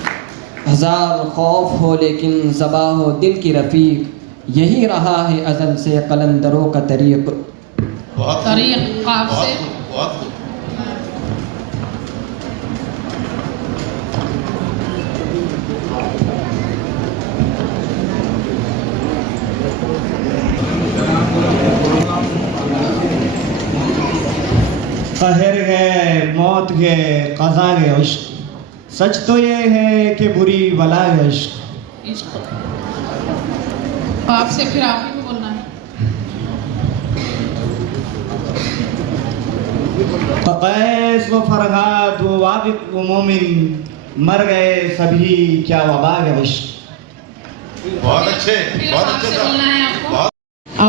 हजार खौफ हो लेकिन ज़बा हो दिल की रफ़ीक, यही रहा है अज़ल से कलंदरों का तरीक़। बहुत तरीक़ काफ से। बहुत खूब। कहर गए मौत गए कज़ा गए इश्क, सच तो ये है कि बुरी बला है इश्क। इश्क आपसे फिर आप ही को बोलना है। कैस व फरहाद व वाबिक व मोमिन, मर गए सभी क्या वबा गए इश्क। बहुत अच्छे, बहुत आपसे अच्छे बोलना है आपको। बहुत।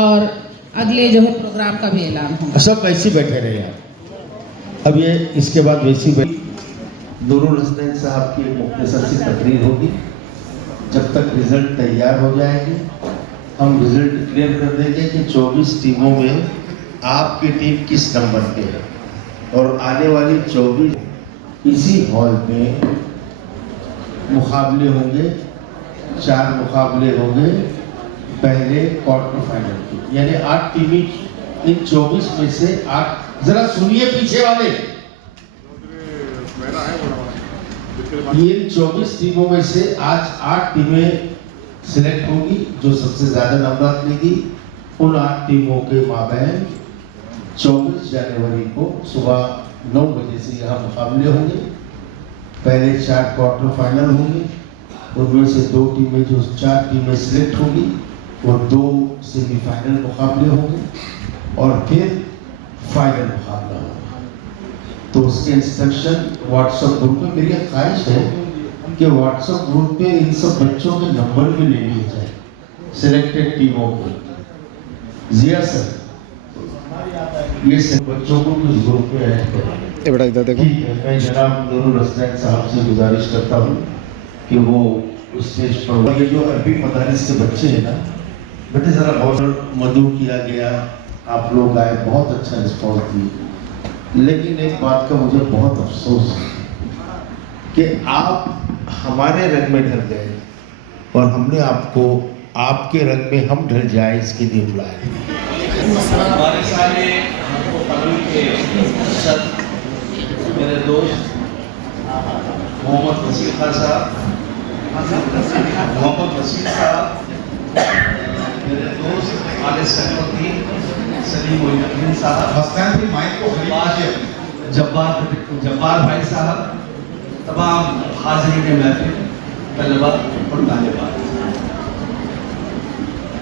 और अगले जो है प्रोग्राम का भी ऐलान होगा। सब वैसे ही बैठे रहे यार, अब ये इसके बाद वैसी नूरुल हसनैन साहब की मुख्तसर सी तकरीर होगी। जब तक रिजल्ट तैयार हो जाएंगे हम रिजल्ट डिक्लेयर कर देंगे कि 24 टीमों में आपकी टीम किस नंबर पे है, और आने वाली 24 इसी हॉल में मुकाबले होंगे, 4 मुकाबले होंगे पहले क्वार्टर फाइनल के, यानी 8 टीमें इन 24 में से 8। जरा सुनिए पीछे वाले, ये 24 टीमों में से आज 8 टीमें सिलेक्ट होगी जो सबसे ज्यादा नंबर लेगी। उन 8 टीमों के माबैन 24 जनवरी को सुबह 9 बजे से यहाँ मुकाबले होंगे। पहले 4 क्वार्टर फाइनल होंगे, उनमें से 2 टीमें जो 4 टीमें सिलेक्ट होगी वो 2 सेमीफाइनल मुकाबले होंगे और फिर फाइनल मुकाबला होगा। तो उसके इंस्ट्रक्शन व्हाट्सएप ग्रुप में, मेरी ख्वाहिश है कि व्हाट्सएप ग्रुप पे इन सब बच्चों के नंबर भी ले लिए जाए, सिलेक्टेड टीमों को। जिया सर, ये सब बच्चों को उस ग्रुप में ऐड करें। ठीक है, मैं जनाब नूरुल हसनैन साहब से गुजारिश करता हूँ कि वो स्टेज पर, ये जो अरबी मदारिस के बच्चे हैं ना बेटे, जरा बहुत मदू किया गया, आप लोग आए, बहुत अच्छा रिस्पॉन्स दिए, लेकिन एक बात का मुझे बहुत अफसोस है कि आप हमारे रंग में ढल गए और हमने आपको आपके रंग में हम ढल जाए इसके लिए बुलाया। हमारे सारे मेरे दोस्त मोहम्मद वसीम खान साहब, मोहम्मद वसीम साहब, मेरे दोस्त आले सैफुद्दीन, सलीम मोइनुद्दीन साहब, जब्बार भाई साहब, तमाम हाज़रीन महफिल, तलबा और तालिबात,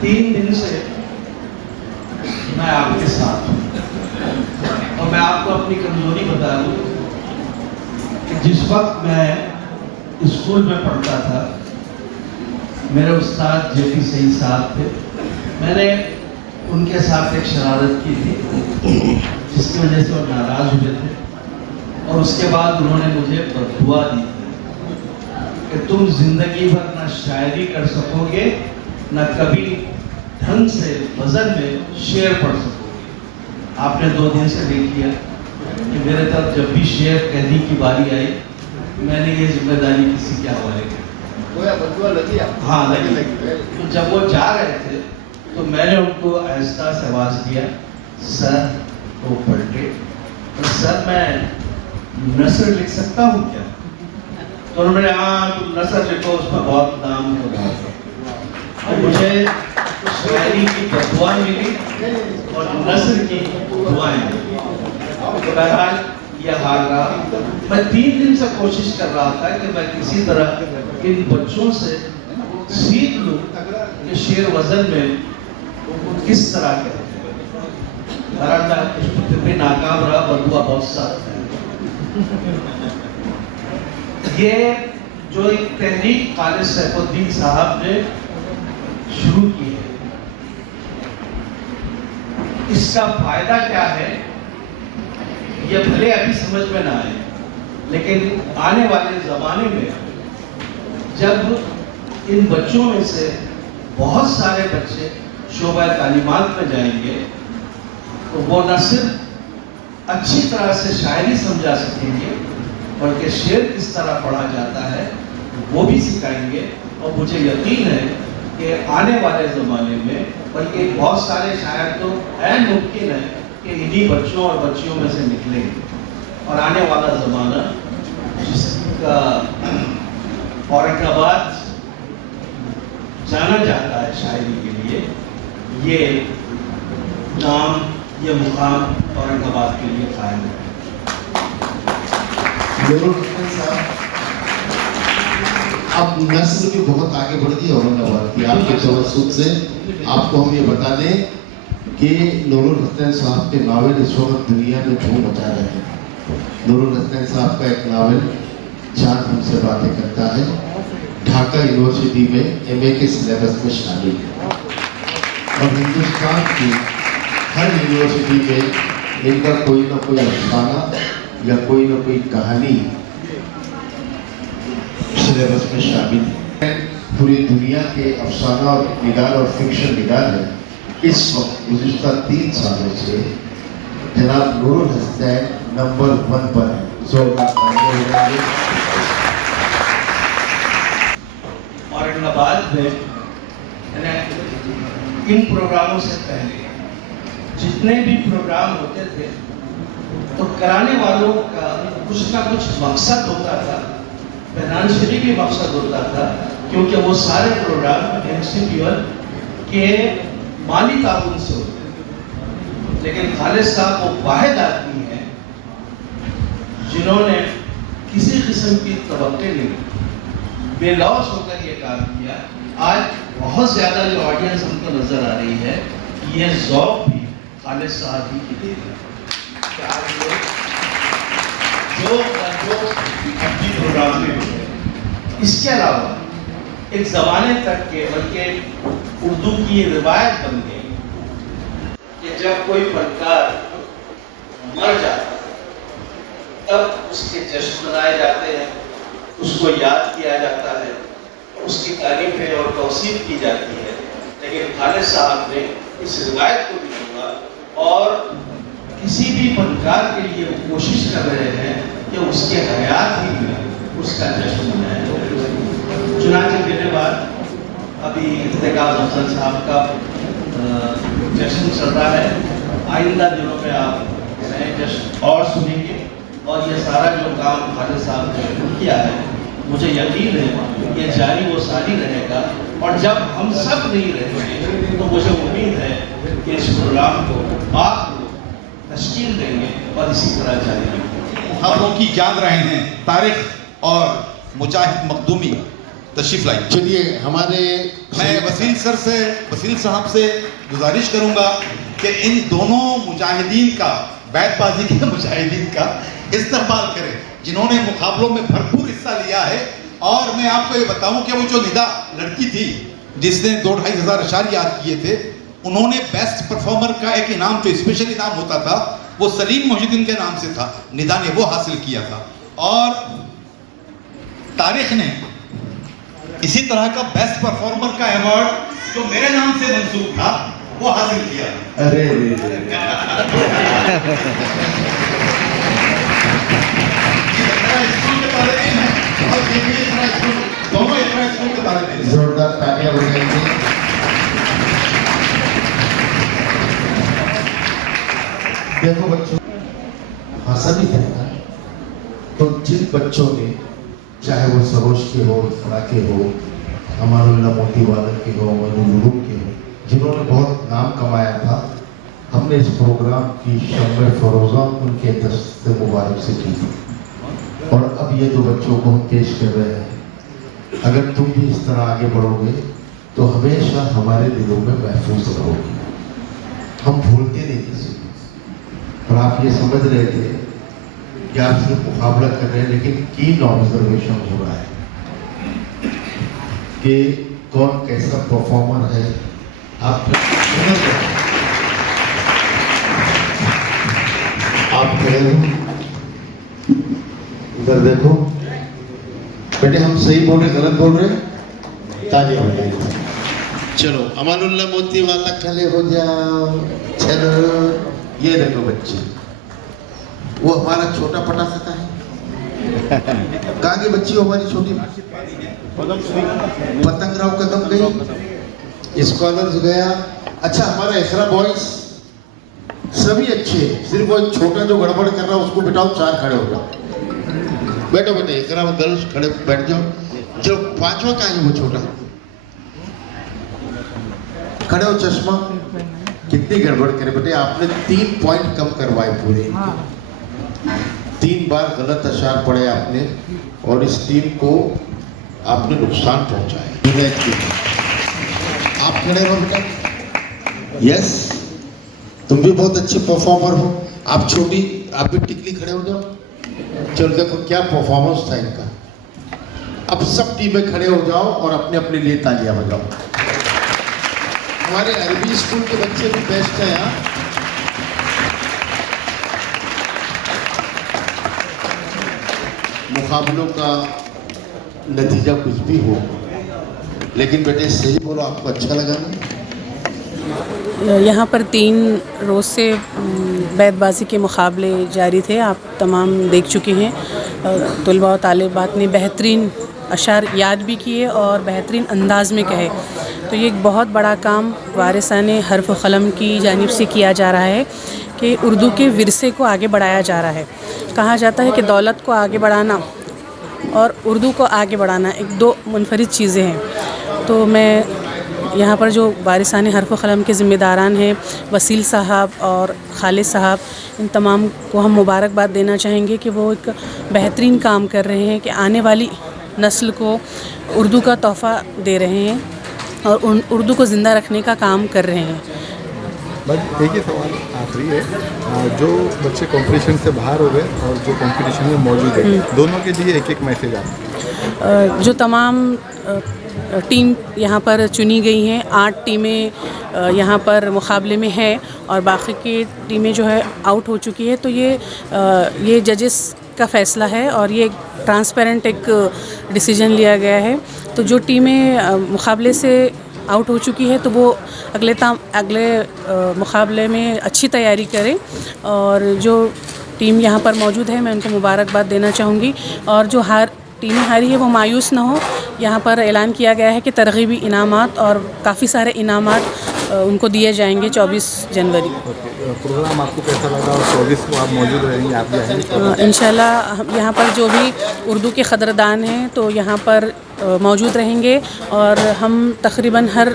3 दिन से मैं आपके साथ हूँ। और मैं आपको अपनी कमजोरी बता दूँ कि जिस वक्त मैं स्कूल में पढ़ता था, मेरे उस्ताद जेपी सईद साहब थे, मैंने उनके साथ एक शरारत की थी जिसकी वजह से वो नाराज हुए थे, और उसके बाद उन्होंने मुझे बददुआ दी कि तुम जिंदगी भर ना शायरी कर सकोगे, ना कभी ढंग से वजन में शेर पढ़ सकोगे। आपने 2 दिन से देख लिया कि मेरे तरफ जब भी शेर कहने की बारी आई, मैंने ये जिम्मेदारी किसी के हवाले की। हाँ लगी। तो जब वो जा रहे थे तो मैंने उनको आहिस्ता से आवाज दिया, सर वो पलटे, तो सर मैं नसर लिख सकता हूँ क्या? तो उन्होंने हाँ तुम नसर लिखो, उसमें बहुत नाम हो रहा था। और मुझे शायरी की बददुआ मिली और नसर की दुआएं मिली। तो बहरहाल यह हाल रहा। मैं 3 दिन से कोशिश कर रहा था कि मैं किसी तरह इन बच्चों से सीख लूं कि शेर वजन में किस तरह के फिर भी नाकाम रहा, बदुआ बहुत साथ है। ये जो एक तहरीक खालिद सैफुद्दीन साहब ने शुरू की है, इसका फायदा क्या है ये भले अभी समझ में ना आए, लेकिन आने वाले ज़माने में जब इन बच्चों में से बहुत सारे बच्चे शोबा तालीमात में जाएंगे तो वो न सिर्फ अच्छी तरह से शायरी समझा सकेंगे बल्कि शेर किस तरह पढ़ा जाता है वो भी सिखाएंगे। और मुझे यकीन है कि आने वाले ज़माने में बल्कि बहुत सारे शायर तो ऐन मुमकिन है कि इन्हीं बच्चों और बच्चियों में से निकलेंगे। और आने वाला ज़माना जिसका औरंगाबाद जाना जाता है शायरी के लिए, ये नाम ये मुकाम औरंगाबाद के लिए कायम है। अब नस्ल भी बहुत आगे बढ़ गई औरंगाबाद की। आपके तवज्जुह से आपको हम ये बता दें कि नूरुल हसन साहब के नावल इस वक्त दुनिया में धूम मचा रहे हैं। नूरुल हसन साहब का एक नावल चांद हमसे बातें करता है, ढाका यूनिवर्सिटी में एमए के सिलेबस में शामिल है और हिंदुस्तान की हर यूनिवर्सिटी में इनका कोई ना कोई अफसाना या कोई ना कोई कहानी सिलेबस में शामिल है। पूरी दुनिया के अफसाना और निगार और फिक्शन निगार है। इस वक्त गुज़िश्ता 3 सालों से जनाब नूरुल हसन नंबर 1 पर है। औरंगाबाद में इन प्रोग्रामों से पहले जितने भी प्रोग्राम होते थे तो कराने वालों का कुछ ना कुछ मकसद होता था, फाइनेंशियली भी मकसद होता था, क्योंकि वो सारे प्रोग्राम एमसीपीएल के माली ताउन से होते थे। लेकिन खालिद साहब वो वाहिद आदमी हैं जिन्होंने किसी किस्म की तवक्के नहीं, बेलौस होकर ये काम किया। आज बहुत ज़्यादा जो ऑडियंस हमको नज़र आ रही है, ये ज़ौक़ भी खालिद साहब ही की देन है कि आज जो अपनी प्रोग्राम में हुए। इसके अलावा एक ज़माने तक के बल्कि उर्दू की रिवायत बन गई कि जब कोई फनकार मर जाता तब उसके जश्न मनाए जाते हैं, उसको याद किया जाता है, उसकी तारीफें और तौसीफ की जाती है। लेकिन खालिद साहब ने इस रिवायत को भी छोड़ा और किसी भी फनकार के लिए वो कोशिश कर रहे हैं कि उसके हयात ही में उसका जश्न मनाया जाए। चुनांचे मेरे बाद अभी इत्तेकाज़ अफजल साहब का जश्न चल रहा है। आइंदा दिनों में आप नए जश्न और सुनेंगे और ये सारा जो काम खालिद साहब ने शुरू किया है, मुझे यकीन है ये जारी वो सारी रहेगा। और जब हम सब नहीं रहेंगे तो मुझे उम्मीद है कि इस प्रोग्राम को आप तश्कील देंगे और इसी तरह जारी रखेंगे। खबरों की याद रहे हैं तारिक और मुजाहिद मखदूमी तशरीफ लाई। चलिए हमारे मैं वसील साहब से गुजारिश करूंगा कि इन दोनों मुजाहिदीन का, बैतबाजी के मुजाहिदीन का इस्तेमाल करें जिन्होंने मुकाबलों में भरपूर हिस्सा लिया है। और मैं आपको ये बताऊं कि वो जो निदा लड़की थी जिसने 2-2.5 हज़ार अशार याद किए थे, उन्होंने बेस्ट परफॉर्मर का एक इनाम जो स्पेशल इनाम होता था वो सलीम मोहिउद्दीन के नाम से था, निदा ने वो हासिल किया था। और तारिक ने इसी तरह का बेस्ट परफॉर्मर का अवार्ड जो मेरे नाम से मंसूब था वो हासिल किया। अरे जोरदार तालियां बजाएंगे। देखो बच्चों, हंसा भी था तो जिन बच्चों ने, चाहे वो सरोज के हो, फरा के हो, अमानुल्लाह मोती वादक के हो, मनुलूम के हो, जिन्होंने बहुत नाम कमाया था, हमने इस प्रोग्राम की शम्मे फरोज़ा उनके दस्त मुबारक से की थी। और अब ये जो बच्चों को हम पेश कर रहे हैं, अगर तुम भी इस तरह आगे बढ़ोगे तो हमेशा हमारे दिलों में महफूज रहोगे। हम भूलते नहीं किसी को। और आप ये समझ रहे थे कि आप सिर्फ मुकाबला कर रहे हैं, लेकिन कीन ऑब्जर्वेशन हो रहा है कि कौन कैसा परफॉर्मर है। आप कह रहे इधर देखो बेटे, हम सही बोल रहे गलत बोल रहे? तालियां बजाइए। चलो अमानुल्लाह मोती वाला खड़े हो जाओ। चलो ये देखो बच्चे, वो हमारा छोटा पटाखा का है। कहाँ की बच्ची हो हमारी छोटी? पतंगराव कदम गई, स्कॉलर्स गया। अच्छा हमारा इसरा बॉयज सभी अच्छे, सिर्फ वो छोटा जो गड़बड़ कर रहा है उसको बिठाओ, 4 खड़े हो जाओ। बैठो बेटे, इसरा गर्ल्स खड़े बैठ जाओ। जो 5वां का है वो छोटा खड़े हो, चश्मा। कितनी गड़बड़ करे बेटे, आपने 3 पॉइंट कम करवाए पूरे। 3 बार गलत अशार पढ़े आपने और इस टीम को आपने नुकसान पहुंचाया। आप खड़े रहो बेटा। यस, तुम भी बहुत अच्छे परफॉर्मर हो। आप छोटी, आप भी टिकली खड़े हो जाओ। चलो देखो क्या परफॉर्मेंस था इनका। अब सब टीमें खड़े हो जाओ और अपने अपने लिए तालियां बजाओ। हमारे अरबी स्कूल के बच्चे भी बेस्ट हैं यहाँ। मुकाबलों का नतीजा कुछ भी हो, लेकिन बेटे सही बोलो, आपको अच्छा लगा ना? यहाँ पर 3 रोज़ से बैतबाजी के मुकाबले जारी थे, आप तमाम देख चुके हैं। तलबा और तालिबात ने बेहतरीन अशार याद भी किए और बेहतरीन अंदाज़ में कहे। तो ये एक बहुत बड़ा काम वारिसाने हर्फ क़लम की जानिब से किया जा रहा है कि उर्दू के विरसे को आगे बढ़ाया जा रहा है। कहा जाता है कि दौलत को आगे बढ़ाना और उर्दू को आगे बढ़ाना एक 2 मुनफरिद चीज़ें हैं। तो मैं यहाँ पर जो वारिसाने हर्फ क़लम के ज़िम्मेदारान हैं, वसील साहब और खालिद साहब, इन तमाम को हम मुबारकबाद देना चाहेंगे कि वो एक बेहतरीन काम कर रहे हैं कि आने वाली नस्ल को उर्दू का तोहफ़ा दे रहे हैं और उर्दू को ज़िंदा रखने का काम कर रहे हैं। बस एक ही सवाल आखिरी है, जो बच्चे कंपटीशन से बाहर हो गए और जो कंपटीशन में मौजूद है, दोनों के लिए एक मैसेज आता है। जो तमाम टीम यहाँ पर चुनी गई हैं, 8 टीमें यहाँ पर मुकाबले में है और बाकी की टीमें जो है आउट हो चुकी है। तो ये जजेस का फ़ैसला है और ये ट्रांसपेरेंट एक डिसीजन लिया गया है। तो जो टीमें मुकाबले से आउट हो चुकी है तो वो अगले मुकाबले में अच्छी तैयारी करें और जो टीम यहाँ पर मौजूद है मैं उनको मुबारकबाद देना चाहूँगी। और जो टीमें हारी है वो मायूस ना हो। यहाँ पर ऐलान किया गया है कि तरग़ीबी इनामात और काफ़ी सारे इनामात उनको दिए जाएंगे 24 जनवरी। प्रोग्राम आपको कैसा लगा और 24 को आप मौजूद रहेंगे, आप जाएंगे? इंशाल्लाह यहाँ पर जो भी उर्दू के क़दरदान हैं तो यहाँ पर मौजूद रहेंगे और हम तकरीबन हर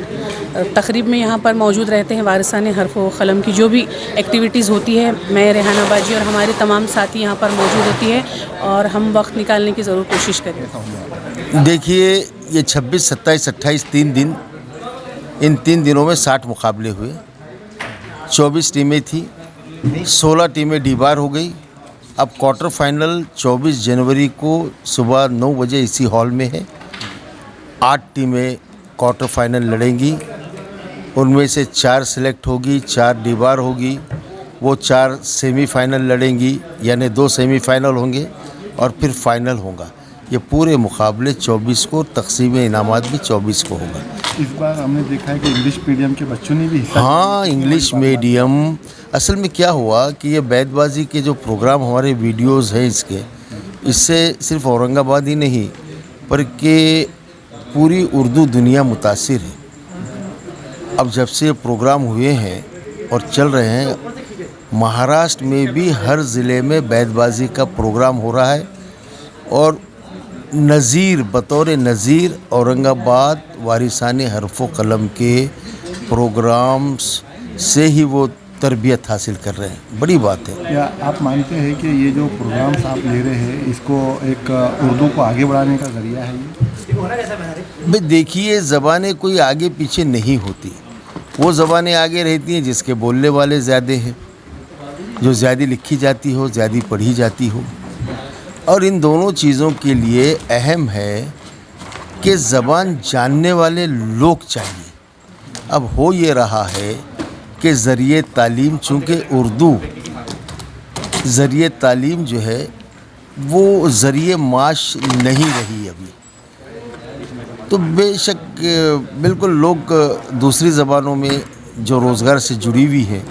तकरीब में यहाँ पर मौजूद रहते हैं। वारिसाने हर्फ व क़लम की जो भी एक्टिविटीज़ होती है, मैं रेहाना बाजी और हमारे तमाम साथी यहाँ पर मौजूद होती है और हम वक्त निकालने की ज़रूर कोशिश करें। देखिए ये 26, 27, 28 3 दिन, इन 3 दिनों में 60 मुकाबले हुए। 24 टीमें थी, 16 टीमें डीबार हो गई। अब क्वार्टर फाइनल 24 जनवरी को सुबह 9 बजे इसी हॉल में है। 8 टीमें क्वार्टर फाइनल लड़ेंगी, उनमें से 4 सिलेक्ट होगी, 4 डीबार होगी। वो 4 सेमीफाइनल लड़ेंगी, यानी 2 सेमीफाइनल होंगे और फिर फाइनल होगा। ये पूरे मुकाबले 24 को, तकसीम इनामात भी 24 को होगा। इस बार हमने देखा है कि इंग्लिश मीडियम के बच्चों ने भी हिस्सा। हाँ, इंग्लिश मीडियम। असल में क्या हुआ कि ये बैतबाजी के जो प्रोग्राम हमारे वीडियोस हैं इससे सिर्फ औरंगाबाद ही नहीं बल्कि पूरी उर्दू दुनिया मुतासिर है। अब जब से प्रोग्राम हुए हैं और चल रहे हैं, महाराष्ट्र में भी हर ज़िले में बैतबाजी का प्रोग्राम हो रहा है और नज़ीर, बतौर नज़ीर औरंगाबाद वारिसाने हर्फ व क़लम के प्रोग्राम्स से ही वो तरबियत हासिल कर रहे हैं। बड़ी बात है। क्या आप मानते हैं कि ये जो प्रोग्राम्स आप ले रहे हैं इसको एक उर्दू को आगे बढ़ाने का ज़रिया है ये? भाई देखिए, ज़बानें कोई आगे पीछे नहीं होती, वो ज़बानें आगे रहती हैं जिसके बोलने वाले ज़्यादा हैं, जो ज़्यादा लिखी जाती हो, ज़्यादा पढ़ी जाती हो। और इन दोनों चीज़ों के लिए अहम है कि ज़बान जानने वाले लोग चाहिए। अब हो ये रहा है कि ज़रिए तालीम, चूँकि उर्दू ज़रिए तालीम जो है वो ज़रिए माश नहीं रही अभी। तो बेशक बिल्कुल लोग दूसरी ज़बानों में जो रोज़गार से जुड़ी हुई है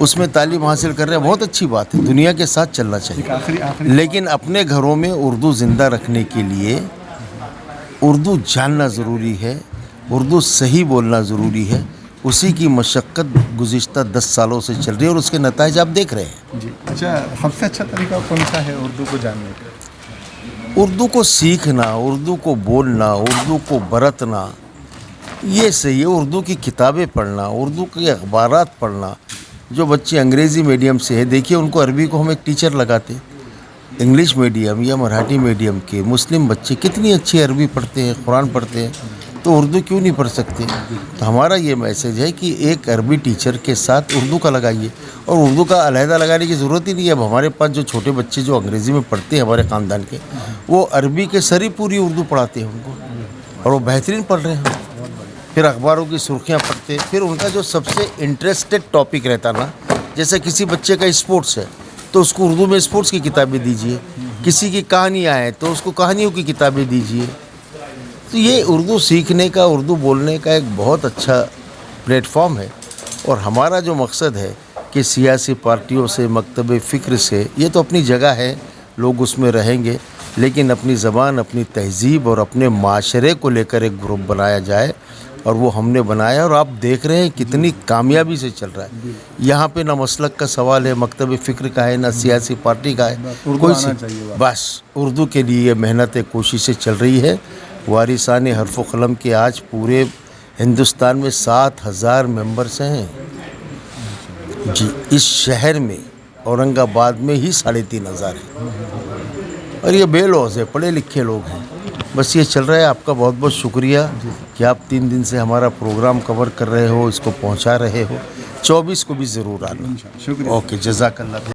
उसमें तालीम हासिल कर रहे हैं, बहुत अच्छी बात है, दुनिया के साथ चलना चाहिए। लेकिन अपने घरों में उर्दू ज़िंदा रखने के लिए उर्दू जानना ज़रूरी है, उर्दू सही बोलना ज़रूरी है। उसी की मशक्क़त गुज़िश्ता 10 सालों से चल रही है और उसके नताइज आप देख रहे हैं। जी अच्छा, सबसे अच्छा तरीका कौन सा है उर्दू को जानने का? उर्दू को सीखना, उर्दू को बोलना, उर्दू को बरतना, ये सही है। उर्दू की किताबें पढ़ना, उर्दू के अखबारात पढ़ना। जो बच्चे अंग्रेज़ी मीडियम से है, देखिए उनको अरबी को हम एक टीचर लगाते, इंग्लिश मीडियम या मराठी मीडियम के मुस्लिम बच्चे कितनी अच्छी अरबी पढ़ते हैं, कुरान पढ़ते हैं, तो उर्दू क्यों नहीं पढ़ सकते? तो हमारा ये मैसेज है कि एक अरबी टीचर के साथ उर्दू का लगाइए, और उर्दू का अलहदा लगाने की ज़रूरत ही नहीं है। अब हमारे पास जो छोटे बच्चे जो अंग्रेज़ी में पढ़ते हैं हमारे ख़ानदान के, वो अरबी के सरी पूरी उर्दू पढ़ाते हैं उनको, और वो बेहतरीन पढ़ रहे हैं। फिर अखबारों की सुर्खियाँ पढ़ते, फिर उनका जो सबसे इंटरेस्टेड टॉपिक रहता ना, जैसे किसी बच्चे का स्पोर्ट्स है तो उसको उर्दू में स्पोर्ट्स की किताबें दीजिए, किसी की कहानियाँ हैं तो उसको कहानियों की किताबें दीजिए। तो ये उर्दू सीखने का, उर्दू बोलने का एक बहुत अच्छा प्लेटफॉर्म है। और हमारा जो मकसद है कि सियासी पार्टियों से, मकतब फ़िक्र से, ये तो अपनी जगह है, लोग उसमें रहेंगे, लेकिन अपनी ज़बान, अपनी तहज़ीब और अपने माशरे को लेकर एक ग्रुप बनाया जाए, और वो हमने बनाया। और आप देख रहे हैं कितनी कामयाबी से चल रहा है। यहाँ पे ना मसलक का सवाल है, मकतब फ़िक्र का है, ना सियासी पार्टी का है, कोई बस उर्दू के लिए ये मेहनत कोशिशें चल रही है। वारिसान हर्फ़ क़लम के आज पूरे हिंदुस्तान में 7,000 मेंबर्स हैं जी। इस शहर में औरंगाबाद में ही 3,500 हैं, और ये बेलौज़ है, पढ़े लिखे लोग हैं। बस ये चल रहा है। आपका बहुत बहुत शुक्रिया कि आप 3 दिन से हमारा प्रोग्राम कवर कर रहे हो, इसको पहुंचा रहे हो। 24 को भी ज़रूर आना। शुक्रिया। ओके, जज़ाकल्लाह।